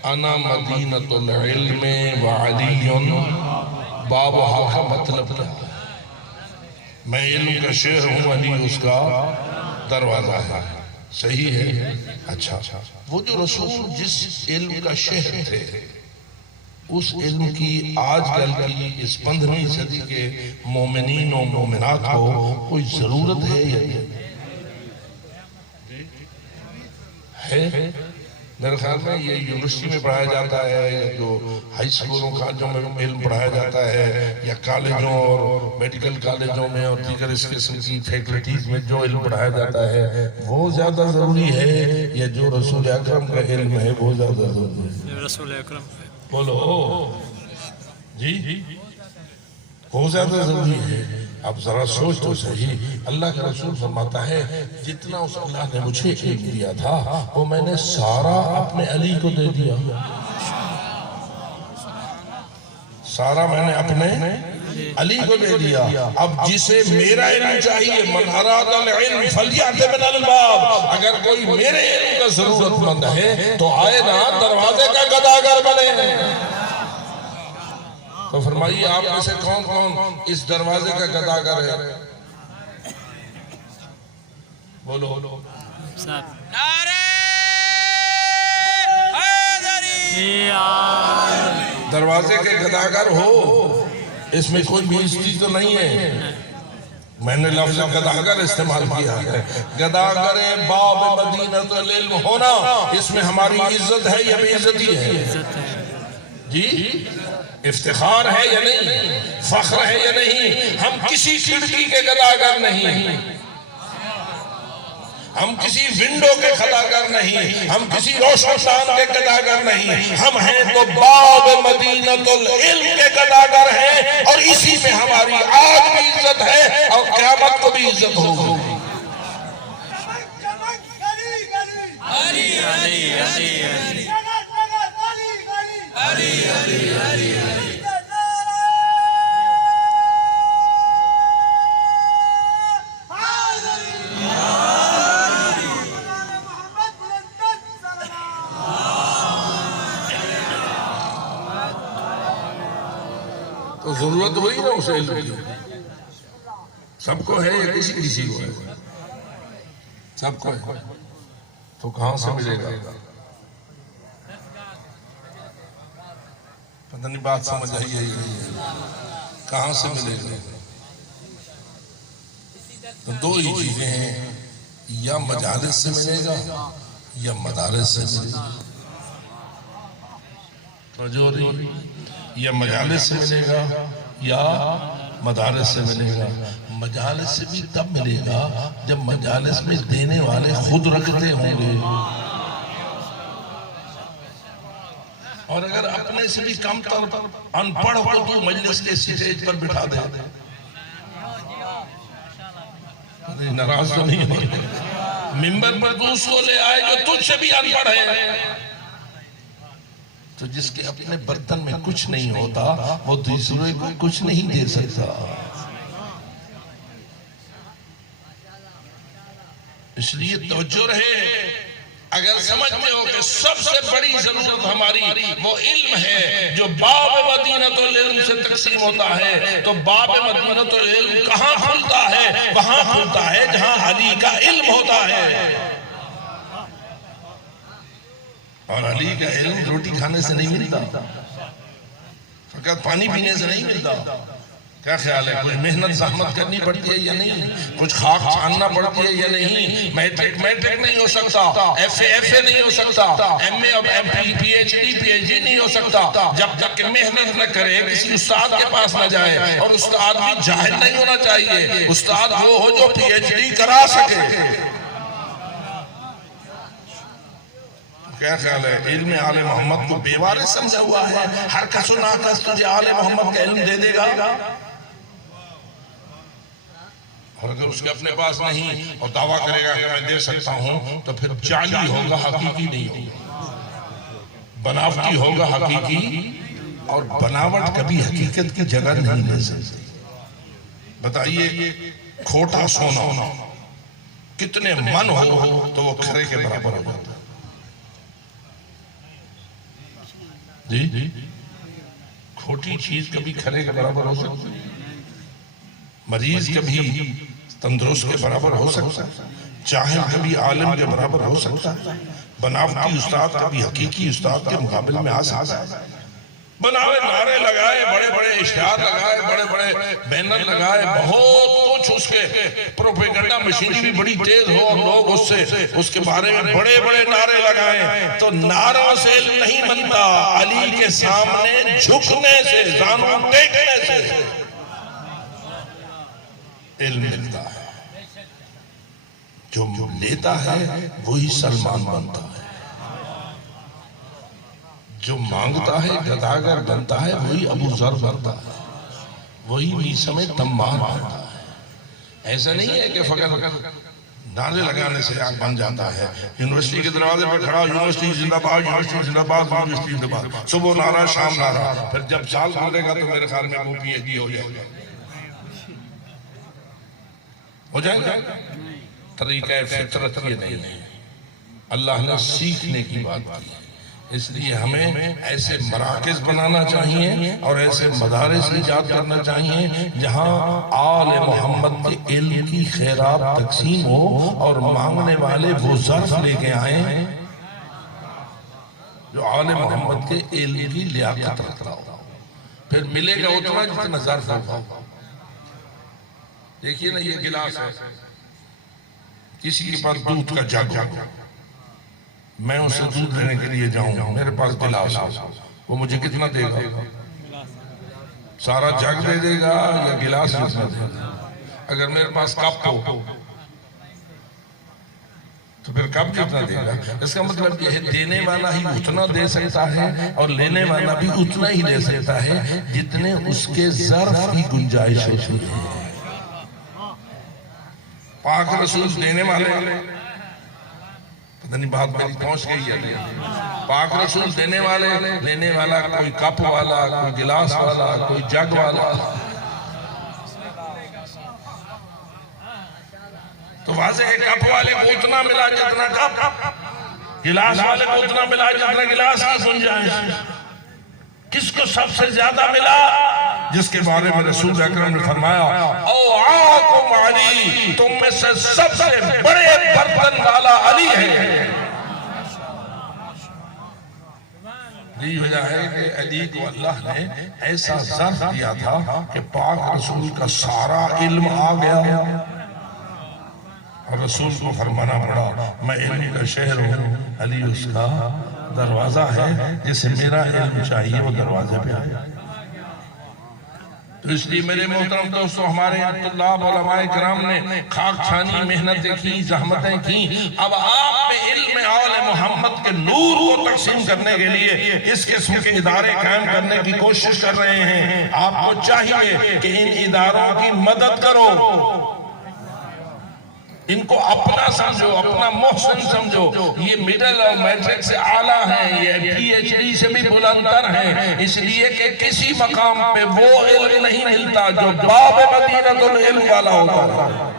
انا مدینۃ العلم وعلی بابھا کا مطلب کیا ہے؟ میں علم کا شہر ہوں، علی اس کا دروازہ ہے۔ صحیح ہے؟ اچھا، وہ جو رسول جس علم کا شہر تھے اس علم کی آج کل کی اس 15ویں صدی کے مومنین و مومنات کو کوئی ضرورت ہے یا نہیں ہے؟ میرے خیال میں یہ یونیورسٹی میں پڑھایا جاتا ہے، یا جو ہائی سکولوں کالجوں میں علم پڑھایا جاتا ہے، یا کالجوں اور میڈیکل کالجوں میں اور دیگر اس قسم کی فیکلٹیز میں جو علم پڑھایا جاتا ہے وہ زیادہ ضروری ہے یا جو رسول اکرم کا علم ہے وہ زیادہ ضروری ہے؟ رسول اکرم بولو جی، وہ زیادہ ضروری ہے۔ اب ذرا سوچ تو صحیح، اللہ کا رسول فرماتا ہے جتنا اس اللہ نے مجھے علم دیا تھا وہ میں نے سارا اپنے علی کو دے دیا، سارا میں نے اپنے علی کو دے دیا. اب جسے میرا علم چاہیے من اراد العلم فلیأت من الباب، اگر کوئی میرے علم کا ضرورت مند ہے تو آئے نا دروازے کا گداگر بنے. تو فرمائیے آپ میں سے کون کون اس دروازے کا گداگر ہے؟ بولو. نعرہ حیدری. دروازے کے گداگر ہو، اس میں کوئی بےعزتی تو نہیں ہے. میں نے لفظ گداگر استعمال کیا ہے. گداگر باب مدینۃ العلم ہونا، اس میں ہماری عزت ہے یا بے عزتی ہے؟ جی افتخار ہے یا نہیں؟ فخر ہے یا نہیں؟ ہم کسی کھڑکی کے گداگر نہیں، ہم کسی ونڈو کے گداگر نہیں، ہم کسی روشن دان کے گداگر نہیں. ہم ہیں تو باب مدینۃ العلم کے گداگر ہیں، اور اسی میں ہماری آج بھی عزت ہے اور قیامت کو بھی عزت ہوگی. تو ضرورت ہوئی نا اسے علم کی. سب کو ہے یا کسی کو ہے؟ سب کو ہے. تو کہاں سے ملے گا؟ پتہ نہیں بات سمجھ آئی ہے. کہاں سے ملے گا؟ تو دو ہی چیزیں ہیں، یا مجالس سے ملے گا یا مدارس سے ملے گا. یا مجالس سے ملے گا یا مدارس سے ملے گا. مجالس سے بھی تب ملے گا جب مجالس میں دینے والے خود رکھتے ہوں گے، اور اگر اپنے سے بھی کم تر ان پڑھ ہو تو مجلس کے سٹیج پر بٹھا دے. ناراض تو نہیں ہو؟ ممبر پر تو اس کو لے آئے جو تجھ سے بھی ان پڑھ ہے. تو جس کے اپنے برتن میں کچھ نہیں ہوتا وہ دوسرے کو کچھ نہیں دے سکتا. اس لیے توجہ رہے. اگر سمجھتے ہو کہ سب سے بڑی ضرورت ہماری وہ علم ہے جو باب مدینۃ العلم سے تقسیم ہوتا ہے، تو باب مدینۃ العلم کہاں کھلتا ہے؟ وہاں کھلتا ہے جہاں علی کا علم ہوتا ہے. اور علی کا علم روٹی کھانے سے نہیں ملتا، فقط پانی پینے سے نہیں ملتا. کیا خیال ہے؟ کچھ محنت زحمت کرنی پڑتی ہے یا نہیں؟ کچھ خاک چھاننا پڑتی ہے یا نہیں؟ میٹرک نہیں ہو سکتا، ایف اے نہیں ہو سکتا، ایم اے اور پی ایچ ڈی نہیں ہو سکتا جب تک کہ محنت نہ کرے، کسی استاد کے پاس نہ جائے. اور استاد بھی جاہل نہیں ہونا چاہیے، استاد وہ ہو جو پی ایچ ڈی کرا سکے. کیا خیال ہے؟ علم آل محمد کو بے وارث سمجھا ہوا ہے. ہر کس و ناکس تجھے آل محمد کا علم دے دے گا، اور اگر اس کے اپنے پاس نہیں اور دعویٰ کرے گا کہ میں دے سکتا ہوں تو پھر جعلی ہوگا، حقیقی نہیں ہوگا. بناوٹی ہوگا حقیقی، اور بناوٹ کبھی حقیقت کی جگہ نہیں لے سکتی. بتائیے کھوٹا سونا کتنے من ہو تو وہ کھرے کے برابر ہو جاتا ہے. جی کھوٹی چیز کبھی کھرے کے برابر ہو سکتی ہے؟ مریض کبھی تندرست کے برابر ہو سکتا ہے؟ جاہل کبھی عالم کے برابر ہو سکتا ہے؟ بناوٹی استاد کبھی حقیقی استاد کے مقابل میں آ سکتا ہے؟ بناوے نعرے لگائے، بڑے بڑے اشتہار لگائے، بڑے بڑے بینر لگائے، بہت کچھ اس کے پروپیگنڈا مشینری بھی بڑی تیز ہو اور لوگ اس کے بارے میں بڑے بڑے نعرے لگائیں، تو نعروں سے علم نہیں بنتا. علی کے سامنے جھکنے سے، زانوں ٹیکنے سے علم ملتا ہے. جو لیتا ہے وہی سلمان بنتا ہے، جو مانگتا ہے گداگر بنتا ہے، وہی ابو ذر بنتا ہے، وہی میسم تمام بنتا ہے. ایسا نہیں ہے کہ فقط نعرے لگانے سے آگ بن جاتا ہے. یونیورسٹی کے دروازے پر کھڑا یونیورسٹی زندہ باد، یونیورسٹی زندہ باد، یونیورسٹی زندہ باد، صبح نعرہ شام نعرہ. پھر جب سال گزرے گا تو میرے خیال میں وہ پی ایچ ڈی ہو جائے گا. ہو جائے گا. طریقہ فطرت یہ نہیں ہے، اللہ نے سیکھنے کی بات کی. اس لیے ہمیں ایسے مراکز بنانا چاہیے اور ایسے مدارس ایجاد کرنا چاہیے جہاں آل محمد کے علم کی خیرات تقسیم ہو اور مانگنے والے وہ ظرف لے کے آئیں جو آل محمد کے علم کی لیاقت رکھتا ہو. پھر ملے گا اتنا جتنا ظرف ہوگا. دیکھیے نا، یہ گلاس ہے، کسی کے پاس دودھ کا جگ، میں اسے دودھ لینے کے لیے جاؤں، میرے پاس گلاس ہے، وہ مجھے کتنا دے گا؟ سارا جگ دے دے گا یا گلاس جتنا دے گا؟ اگر میرے پاس کپ ہو تو پھر کپ جتنا دے گا. اس کا مطلب یہ ہے دینے والا ہی اتنا دے سکتا ہے اور لینے والا بھی اتنا ہی دے سکتا ہے جتنے اس کے ظرف کی گنجائش ہوتی ہے. پاک رسول دینے والے، پتہ نہیں بات میری پہنچ گئی ہے. پاک رسول دینے والے، لینے والا کوئی کپ والا، کوئی گلاس والا، کوئی جگ والا. تو واضح ہے کپ والے کو اتنا ملا جتنا کپ، گلاس والے کو اتنا ملا جتنا گلاس کی گنجائش. کس کو سب سے زیادہ ملا؟ جس کے بارے میں رسول اکرم نے فرمایا اوعاکم علی، تم میں سے سب سے بڑے برتن والا علی ہے. یہ وجہ ہے کہ علی کو اللہ نے ایسا ظرف دیا تھا کہ پاک رسول کا سارا علم آ گیا اور رسول کو فرمانا پڑا میں علم کا شہر ہوں، علی اس کا دروازہ ہے، جسے میرا علم چاہیے وہ دروازے پہ آیا. تو اس لیے میرے محترم دوستو، ہمارے طلاب علماء کرام نے خاک چھانی محنتیں کی، زحمتیں کی. اب آپ میں علم آل محمد کے نور کو تقسیم کرنے کے لیے اس قسم کے ادارے قائم کرنے کی کوشش کر رہے ہیں. آپ کو چاہیے کہ ان اداروں کی مدد کرو، ان کو اپنا سمجھو، اپنا محسن سمجھو. یہ مڈل اور میٹرک سے اعلیٰ ہیں، یہ پی ایچ ڈی سے بھی بلندر ہیں، اس لیے کہ کسی مقام پہ وہ علم نہیں ملتا جو باب مدینۃ العلم والا ہوتا ہے.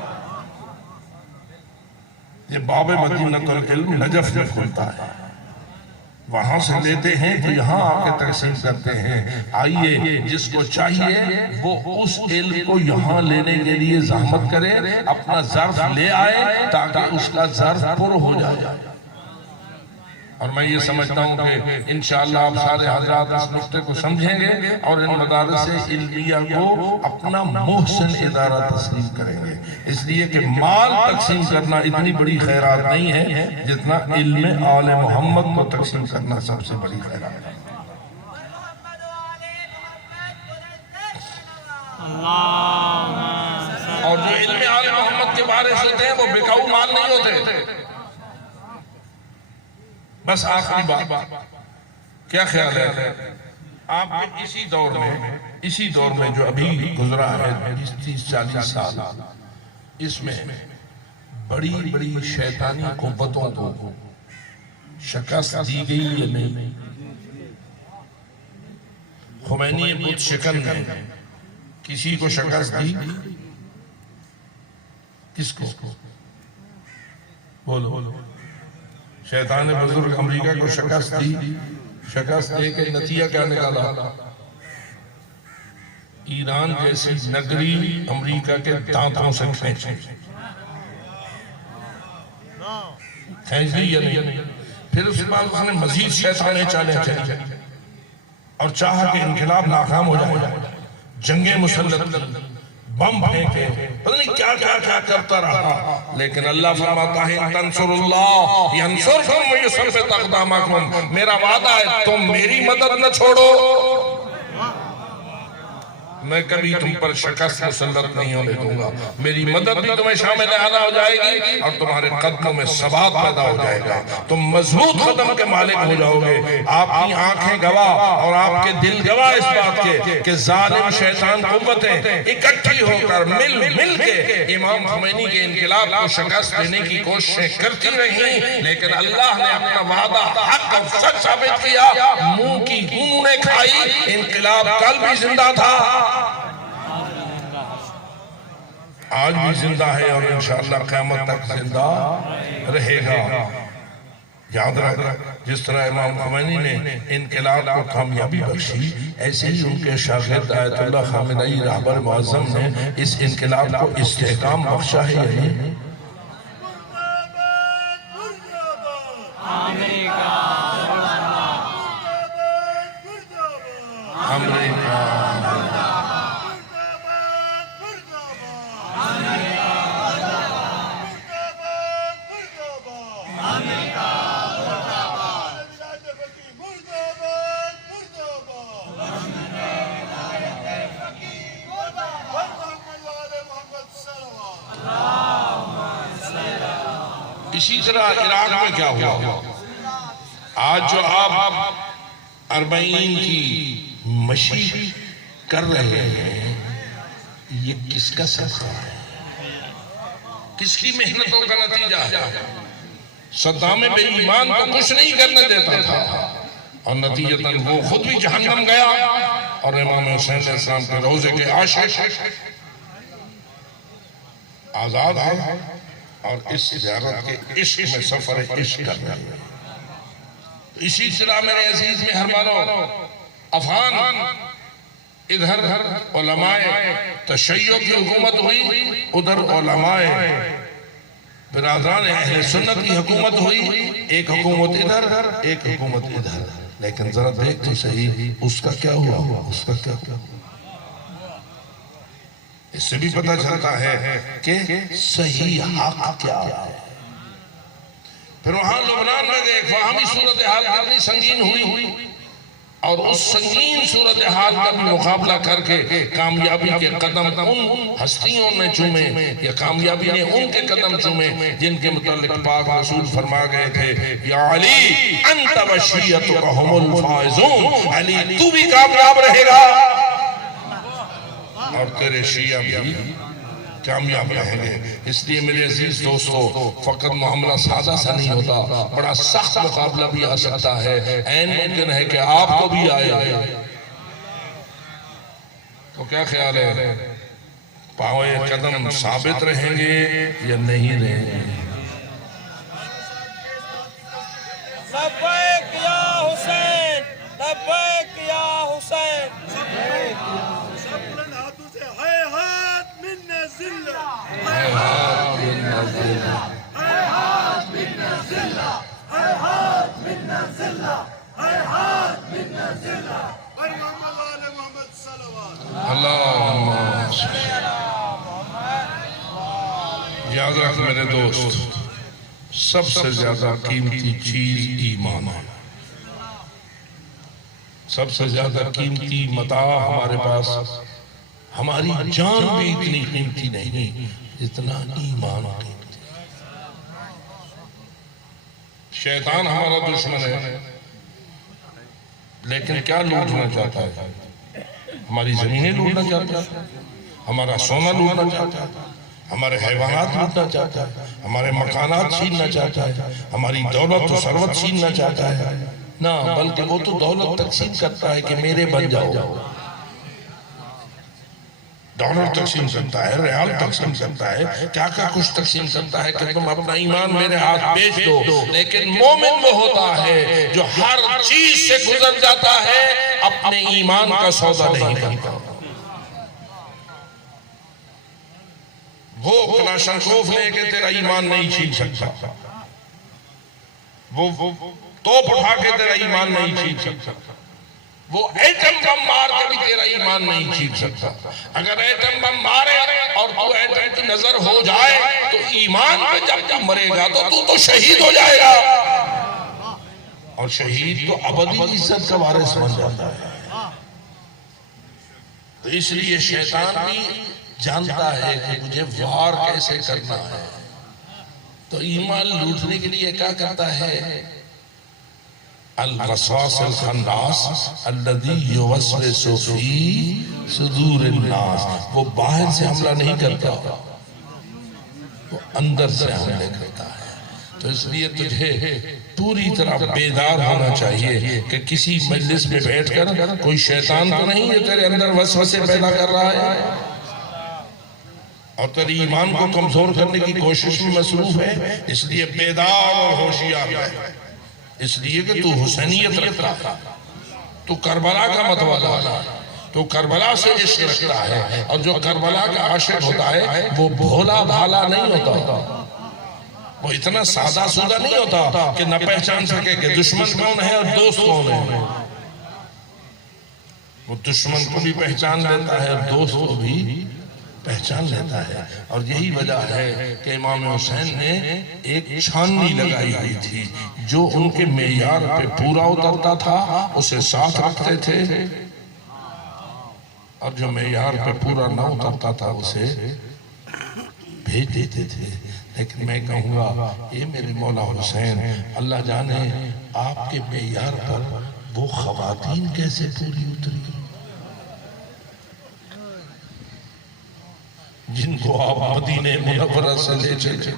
یہ باب مدینۃ العلم نجف میں کھلتا ہے، وہاں سے لیتے ہیں تو یہاں آ کے تقسیم کرتے ہیں. آئیے، جس کو چاہیے وہ اس علم کو یہاں لینے کے لیے زحمت کرے، اپنا ظرف لے آئے تاکہ اس کا ظرف پر ہو جائے. اور میں یہ سمجھتا ہوں کہ انشاءاللہ آپ سارے حضرات اس نقطے کو سمجھیں گے اور ان مدارس علمیہ کو اپنا محسن ادارہ تسلیم کریں گے. اس لیے کہ مال تقسیم کرنا اتنی بڑی خیرات نہیں ہے جتنا علم آل محمد کو تقسیم کرنا سب سے بڑی خیرات ہے. اور جو علم آل محمد کے وارث ہوتے ہیں وہ بکاؤ مال نہیں ہوتے. بس آخری بات، کیا خیال ہے آپ کے اسی دور میں جو ابھی گزرا ہے 30-40 سال، اس میں بڑی بڑی شیطانی قوتوں کو شکست دی گئی یا نہیں؟ خمینی بت شکن نے کسی کو شکست دی؟ کس کو؟ بولو. شیطان بزرگ امریکہ کو شکست دی. شکست دے کے نتیجہ کیا نکالا؟ ایران جیسی نگری امریکہ کے دانتوں سے کھینچ دی یا نہیں؟ پھر اس بعد اس نے مزید شیطانیں چالیں چلی اور چاہا کہ انقلاب ناکام ہو جائے، جنگیں مسلط، بم پھینکے، پتہ نہیں کیا کیا کیا کرتا رہا. لیکن اللہ فرماتا ہے تنصر اللہ ینصرکم ویثبت اقدامکم، میرا وعدہ ہے تم میری مدد نہ چھوڑو، میں کبھی تم پر شکست مسلط نہیں ہونے دوں گا، میری مدد بھی تمہیں شامل اعلیٰ ہو جائے گی اور تمہارے قدموں میں ثبات پیدا ہو جائے گا، تم مضبوط قدم کے مالک ہو جاؤ گے۔ آپ کی آنکھیں گواہ اور آپ کے دل گواہ اس بات کے کہ ظالم شیطان قوتیں اکٹھی ہو کر مل کے امام خمینی کے انقلاب کو شکست دینے کی کوششیں کرتی رہیں، لیکن اللہ نے اپنا وعدہ حق اور سچ ثابت کیا، منہ کی انہوں نے کھائی، انقلاب کل بھی زندہ تھا، آج بھی زندہ ہے اور انشاءاللہ قیامت تک زندہ رہے گا۔ یاد رکھ، جس طرح امام خمینی نے انقلاب کو کامیابی بخشی، ایسے ہی ان کے شاگرد آیت اللہ خامنئی رہبر معظم نے اس انقلاب کو استحکام بخشا ہے یعنی اسی طرح عراق میں کیا ہوا؟ آج جو آپ اربعین کی مشی کر رہے ہیں، یہ کس کا صدقہ ہے؟ کس کی محنتوں کا نتیجہ ہے؟ صدام بے ایمان کو کچھ نہیں کرنے دیتا تھا اور نتیجتاً وہ خود بھی جہنم گیا اور امام حسین علیہ السلام کے روزے کے عاشق آزاد ہے اور اس زیارت کے عشق میں سفر عشق کر رہے ہیں۔ اسی طرح میرے عزیز مہربانوں، افغان ادھر علماء تشیع کی حکومت ہوئی، ادھر علماء برادران اہل سنت کی حکومت ہوئی، ایک حکومت ادھر ایک حکومت ادھر، لیکن ذرا دیکھ تو صحیح اس کا کیا ہوا، اس کا کیا ہوا۔ اس سے بھی پتہ چلتا ہے کہ صحیح حق کیا ہے۔ پھر وہاں لبنان میں دیکھ وہاں بھی صورتحال کتنی سنگین ہوئی اور اس سنگین صورتحال کا بھی مقابلہ کر کے کامیابی کے قدم ان ہستیوں نے چومے یا کامیابی نے ان کے قدم چومے جن کے متعلق پاک رسول فرما گئے تھے، یا علی انت و شیعتک ہم الفائزون، علی تو بھی کامیاب رہے گا اور تیرے شیعہ بھی کامیاب رہیں گے۔ اس لیے میرے عزیز دوستو، فقط معاملہ سادہ سا نہیں ہوتا، بڑا سخت مقابلہ بھی آ سکتا ہے، عین ممکن ہے کہ آپ کو بھی آئے۔ تو کیا خیال ہے، پاؤں قدم ثابت رہیں گے یا نہیں رہیں گے؟ لبیک یا حسین، لبیک یا حسین۔ یاد رکھ میرے دوست، سب سے زیادہ قیمتی چیز ایمان ہے، سب سے زیادہ قیمتی متاع ہمارے پاس، ہماری جان بھی اتنی قیمتی نہیں جتنا ایمان قیمتی۔ شیطان ہمارا دشمن ہے، لیکن کیا لوٹنا چاہتا ہے؟ ہماری زمینیں لوٹنا چاہتا ہے، ہمارا سونا لوٹنا چاہتا ہے، ہمارے حیوانات لوٹنا چاہتا ہے، ہمارے مکانات چھیننا چاہتا ہے، ہماری دولت و ثروت چھیننا چاہتا ہے۔ نہ، بلکہ وہ تو دولت تقسیم کرتا ہے کہ میرے بن جاؤ، ڈالر تقسیم کرتا ہے، ریال تقسیم کرتا ہے، کیا کچھ تقسیم کرتا ہے کہ تم اپنا ایمان میرے ہاتھ بیچ دو۔ لیکن مومن وہ ہوتا ہے جو ہر چیز سے گزر جاتا ہے، اپنے ایمان کا سودا نہیں کرتا۔ وہ کلاشنکوف لے کے تیرا ایمان نہیں چھین سکتا، وہ توپ اٹھا کے تیرا ایمان نہیں چھین سکتا، وہ ایٹم بم مار کے بھی تیرا ایمان نہیں چھین سکتا۔ اگر ایٹم بم مارے اور تو ایٹم کی نظر ہو جائے تو ایمان پہ جب تو مرے گا تو شہید ہو جائے گا، اور شہید تو ابدی عزت کا وارث بن جاتا ہے۔ تو اس لیے شیطان بھی جانتا ہے کہ مجھے وار کیسے کرنا ہے، تو ایمان لوٹنے کے لیے کیا کرتا ہے؟ الوسواس الخناس الذی یوسوس فی صدور الناس، وہ باہر سے حملہ نہیں کرتا، وہ اندر سے حملے کرتا ہے۔ تو اس لیے تجھے پوری طرح بیدار ہونا چاہیے کہ کسی مجلس میں بیٹھ کر کوئی شیطان تو نہیں ہے تیرے اندر وسوسے پیدا کر رہا ہے اور تیری ایمان کو کمزور کرنے کی کوشش میں مصروف ہے۔ اس لیے بیدار اور ہوشیار ہے، اس لیے کہ تو حسینیت رکھتا ہے، تو کربلا کا متوالا، تو کربلا سے عشق رکھتا ہے، اور جو کربلا کا عاشق ہوتا ہے وہ بھولا بھالا نہیں ہوتا، وہ اتنا سادہ سودہ نہیں ہوتا کہ نہ پہچان سکے کہ دشمن کون ہے اور دوست کون ہے۔ وہ دشمن کو بھی پہچان لیتا ہے اور دوست کو بھی پہچان لیتا ہے۔ اور یہی وجہ ہے کہ امام حسین نے ایک چھاننی لگائی ہوئی تھی، جو ان کے معیار پہ پورا اترتا تھا اسے ساتھ رکھتے تھے، اور جو معیار پہ پورا نہ اترتا تھا اسے بھیج دیتے تھے۔ لیکن میں کہوں گا یہ میرے مولا حسین، اللہ جانے آپ کے معیار پر وہ خواتین کیسے پوری اتری جن کو آپ مدینہ منورہ سے لے چلے۔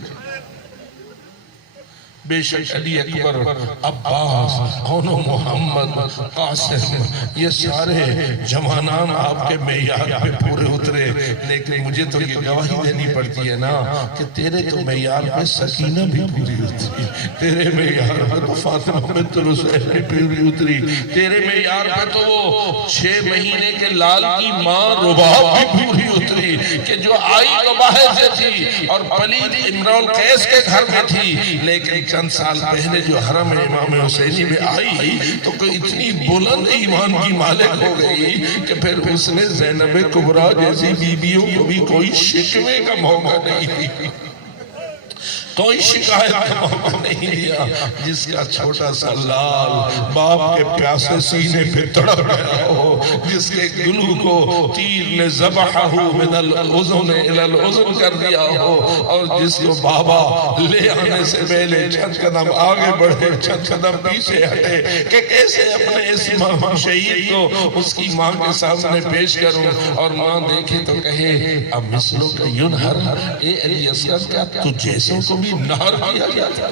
بے شک علی اکبر، عباس، اونو محمد، قاسم، یہ سارے جوانان آپ کے معیار پہ پورے اترے، لیکن مجھے تو یہ گواہی دینی پڑتی ہے نا کہ تیرے تو معیار پہ سکینہ بھی پوری اتری، تیرے معیار پہ تو فاطمہ بنت الحسین بھی پوری اتری، تیرے معیار پہ تو وہ 6 مہینے کے لال کی ماں رباب بھی پوری اتری کہ جو آئی تو باہر سے تھی اور پلید عمران قیس کے گھر میں تھی، لیکن چند سال پہلے جو حرم امام حسینی میں آئی تو کوئی اتنی بلند ایمان کی مالک ہو گئی کہ پھر اس نے زینب کبریٰ جیسی بیویوں کو بھی کوئی شکوے کا موقع نہیں دی، کوئی شکایت کا موقع نہیں دیا۔ جس کا چھوٹا سا لال باپ کے پیاسے سینے پہ تڑپ گیا ہو، جس کے گلو کو تیر نے ذبحہ من الاذن الى الاذن کر دیا ہو، اور جس کو بابا لے آنے سے پہلے چند قدم آگے بڑھے چند قدم پیچھے ہٹے کہ کیسے اپنے اس شہید کو اس کی ماں کے سامنے پیش کروں، اور ماں دیکھے تو کہے اب مثلوں کا ینہر، اے علی اصغر کیا تو جیسوں کو بھی نہر کیا گیا تھا۔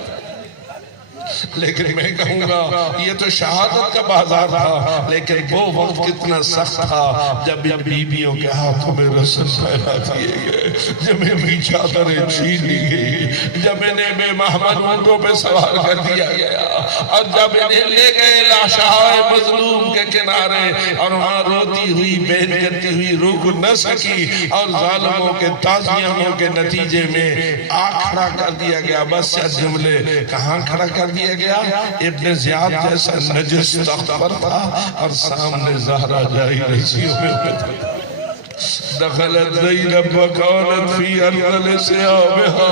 لیکن میں کہوں گا یہ تو شہادت کا بازار تھا، لیکن وہ وقت کتنا سخت تھا جب ان بیویوں کے ہاتھوں میں رسن پھیلا دیے گئے، جب انہیں چادریں چھین لی گئی، جب انہیں بے محمد اونٹوں پہ سوار کر دیا گیا، اور جب انہیں لے گئے لاشہائے مظلوم کے کنارے، اور وہاں روتی ہوئی بہن کرتی ہوئی رک نہ سکی، اور ظالموں کے تازیانوں کے نتیجے میں کھڑا کر دیا گیا۔ بس چند جملے کہاں کھڑا کر دیا گیا؟ ابن زیاد جیسا نجس تخت پر تھا، اور سامنے زہرا جائی رسیوں میں دخلت زینب وکانت فی ارض سیابہا۔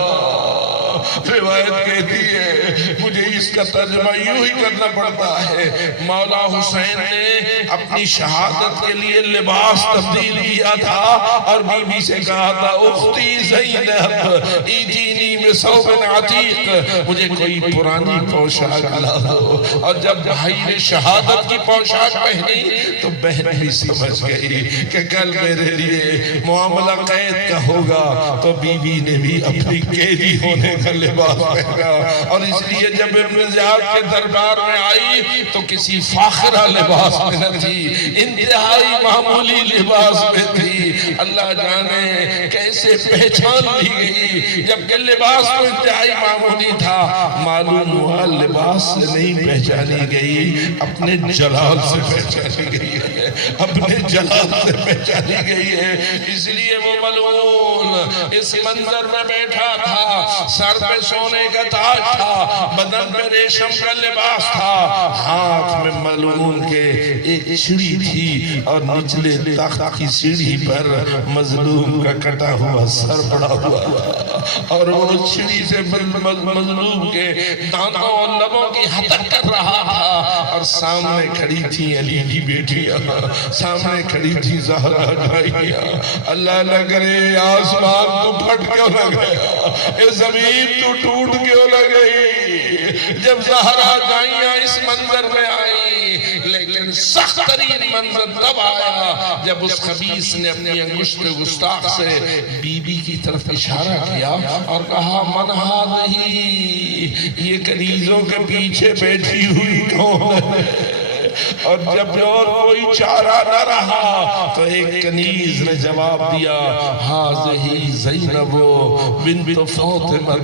روایت کہتی ہے، مجھے اس کا ترجمہ یوں ہی کرنا پڑتا ہے، مولا حسین نے اپنی شہادت کے لیے لباس تبدیل کیا تھا، اور بی بی سے کہا تھا اختی زینب ایتینی بثوب عتیق، مجھے کوئی پرانی پوشاک لا دو۔ اور جب بھائی نے شہادت کی پوشاک پہنی تو بہن بھی سمجھ گئی کہ کل میرے لیے معاملہ قید کا ہوگا، تو بی بی نے بھی اپنی قیدی ہونے کا لباس پہنا، اور اس لیے جب ابن زیاد کے دربار میں آئی تو کسی فاخرہ لباس میں نہ تھی، انتہائی معمولی لباس میں تھی۔ اللہ جانے کیسے پہچان لی گئی، جبکہ لباس تو انتہائی معمولی تھا۔ معلوم ہوا لباس سے نہیں پہچانی گئی، اپنے جلال سے پہچانی گئی ہے، اپنے جلال سے پہچانی گئی ہے۔ اس لیے وہ ملعون اس منظر میں بیٹھا تھا، سر پہ سونے کا تاج تھا، بدن پہ ریشم کا لباس تھا، ہاتھ میں ملعون کے ایک چھڑی تھی، اور نچلے تخت کی سیڑھی پر مظلوم کا کٹا ہوا سر پڑا ہوا، اور وہ چھری سے مظلوم کے دانتوں اور لبوں کی ہتک کر رہا تھا، اور سامنے کھڑی تھی علی کی بیٹیاں، سامنے کھڑی تھی زہرا جائیاں۔ اللہ نہ کرے آسمان تو پھٹ کیوں نہ گیا، اے زمین تو ٹوٹ کیوں نہ گئی جب زہرا جائیاں اس منظر میں آئی، لیکن سخت ترین منظر تب آیا جب اس خبیث نے اپنی انگشت گستاخ سے بی بی کی طرف اشارہ کیا اور کہا من ہذہ، یہ کنیزوں کے پیچھے بیٹھی ہوئی کون ہے؟ اور جب اور کوئی چارہ نہ رہا تو ایک کنیز نے جواب دیا ہذہ زینب بنت فاطمہ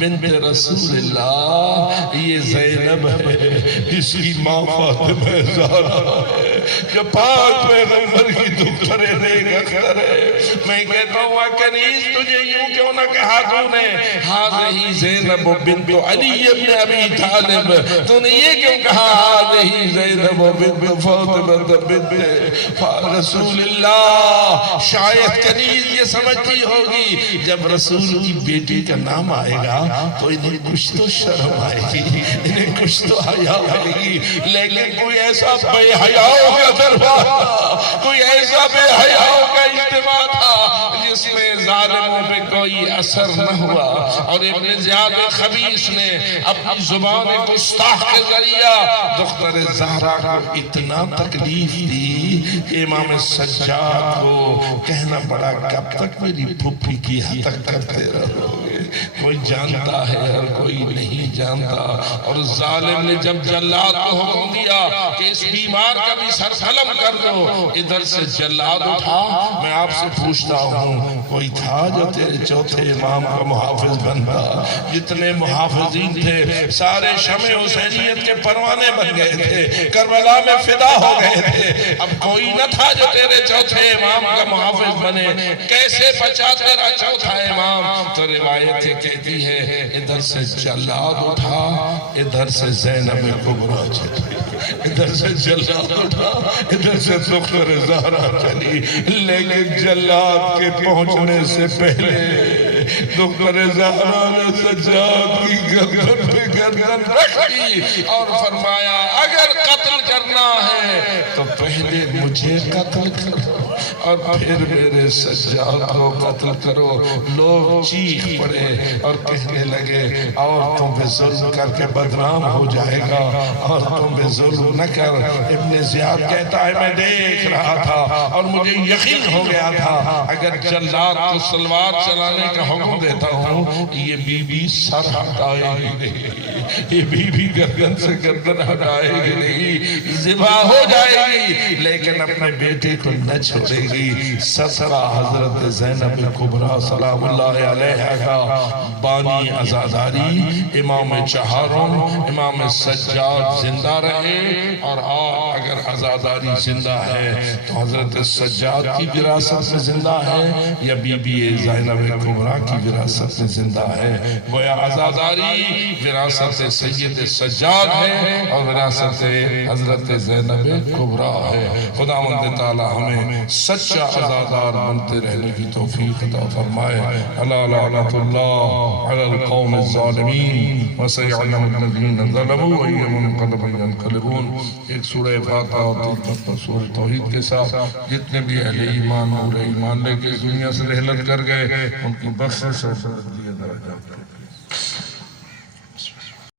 بنت رسول اللہ، یہ زینب ہے جس کی ماں فاطمہ زہرا ہے، جو پاک پیغمبر کی دختر نیک اختر ہے۔ میں کہتا ہوں کنیز تجھے یوں کیوں نہ کہا تو نے ہذہ زینب بنت علی بن ابی طالب، تو نے یہ کیوں کہا ہذہ زینب بنت فاطمہ بنت رسول اللہ؟ شاید کنیز یہ سمجھتی ہوگی جب رسول کی بیٹی کا نام آئے گا تو انہیں کچھ تو شرم آئے گی، انہیں کچھ تو حیا آئے گی، لیکن کوئی ایسا بے حیاؤں کا دربار، کوئی ایسا بے حیاؤں کا اجتماع تھا جس میں ظالموں پہ کوئی اثر نہ ہوا، اور ابن زیاد خبیث نے اپنی زبان گستاخ کے ذریعہ دختر زہرا کو اتنا تکلیف دی کہ امام سجاد کو کہنا پڑا کب تک میری پھپھی کی ہتک کرتے رہو گے؟ کوئی جانتا ہے اور کوئی نہیں جانتا۔ اور ظالم نے جب جلاد کو حکم دیا کہ اس بیمار کا بھی سر قلم کر دو، ادھر سے جلاد اٹھا۔ میں آپ سے پوچھتا ہوں کوئی تھا جو تیرے چوتھے امام کا محافظ بنتا؟ جتنے محافظین تھے سارے شمع حسینیت کے پروانے بن گئے تھے، کربلا میں فدا ہو گئے تھے، اب کوئی نہ تھا جو تیرے چوتھے امام کا محافظ بنے۔ کیسے بچا تیرا چوتھا امام؟ تو روایت کہتی ہے ادھر سے جلاد اٹھا، ادھر سے زینب کبریٰ چلی، ادھر سے جلاد اٹھا، ادھر سے دختر زہرا چلی، لیکن جلاد کے پہنچنے سے پہلے دختر زہرا نے سجاد کی گردن پہ گردن رکھ دی اور فرمایا اگر قتل کرنا ہے تو پہلے مجھے قتل کرو اور پھر میرے سجاد کو قتل کرو۔ لوگ چیخ پڑے اور کہنے لگے عورتوں پہ ظلم کر کے بدنام ہو جائے گا، عورتوں پہ ظلم نہ کر۔ ابن زیاد کہتا ہے میں دیکھ رہا تھا اور مجھے یقین ہو گیا تھا اگر جلاد کو سلوار چلانے کا حکم دیتا ہوں یہ بی بی سر ہٹائے گی نہیں، یہ بی بی گردن سے گردن ہٹائے گی نہیں، ذبح ہو جائے گی، لیکن اپنے بیٹے کو نہ چھوڑے گی۔ صدقہ حضرت زینب کبریٰ سلام اللہ علیہ کا بانی عزاداری امام چہارم امام سجاد زندہ رہے، اور اگر عزاداری زندہ ہے تو حضرت سجاد کی وراثت میں زندہ ہے یا بی بی زینب کبریٰ کی وراثت میں زندہ ہے؟ گویا عزاداری وراثت سید سجاد ہے اور وراثت حضرت زینب کبریٰ ہے۔ خداوند تعالی ہمیں سچا عزادار بنتے رہنے کی توفیق عطا فرمائے۔ الا لعنت اللہ علی القوم الظالمین وسيعلم الذین ظلموا أي منقلب ينقلبون۔ ایک سورہ فاتحہ اور تین سورہ توحید کے ساتھ جتنے بھی اہل ایمان نور ایمان لے کے دنیا سے رحلت کر گئے ان کی بخشش اور درجات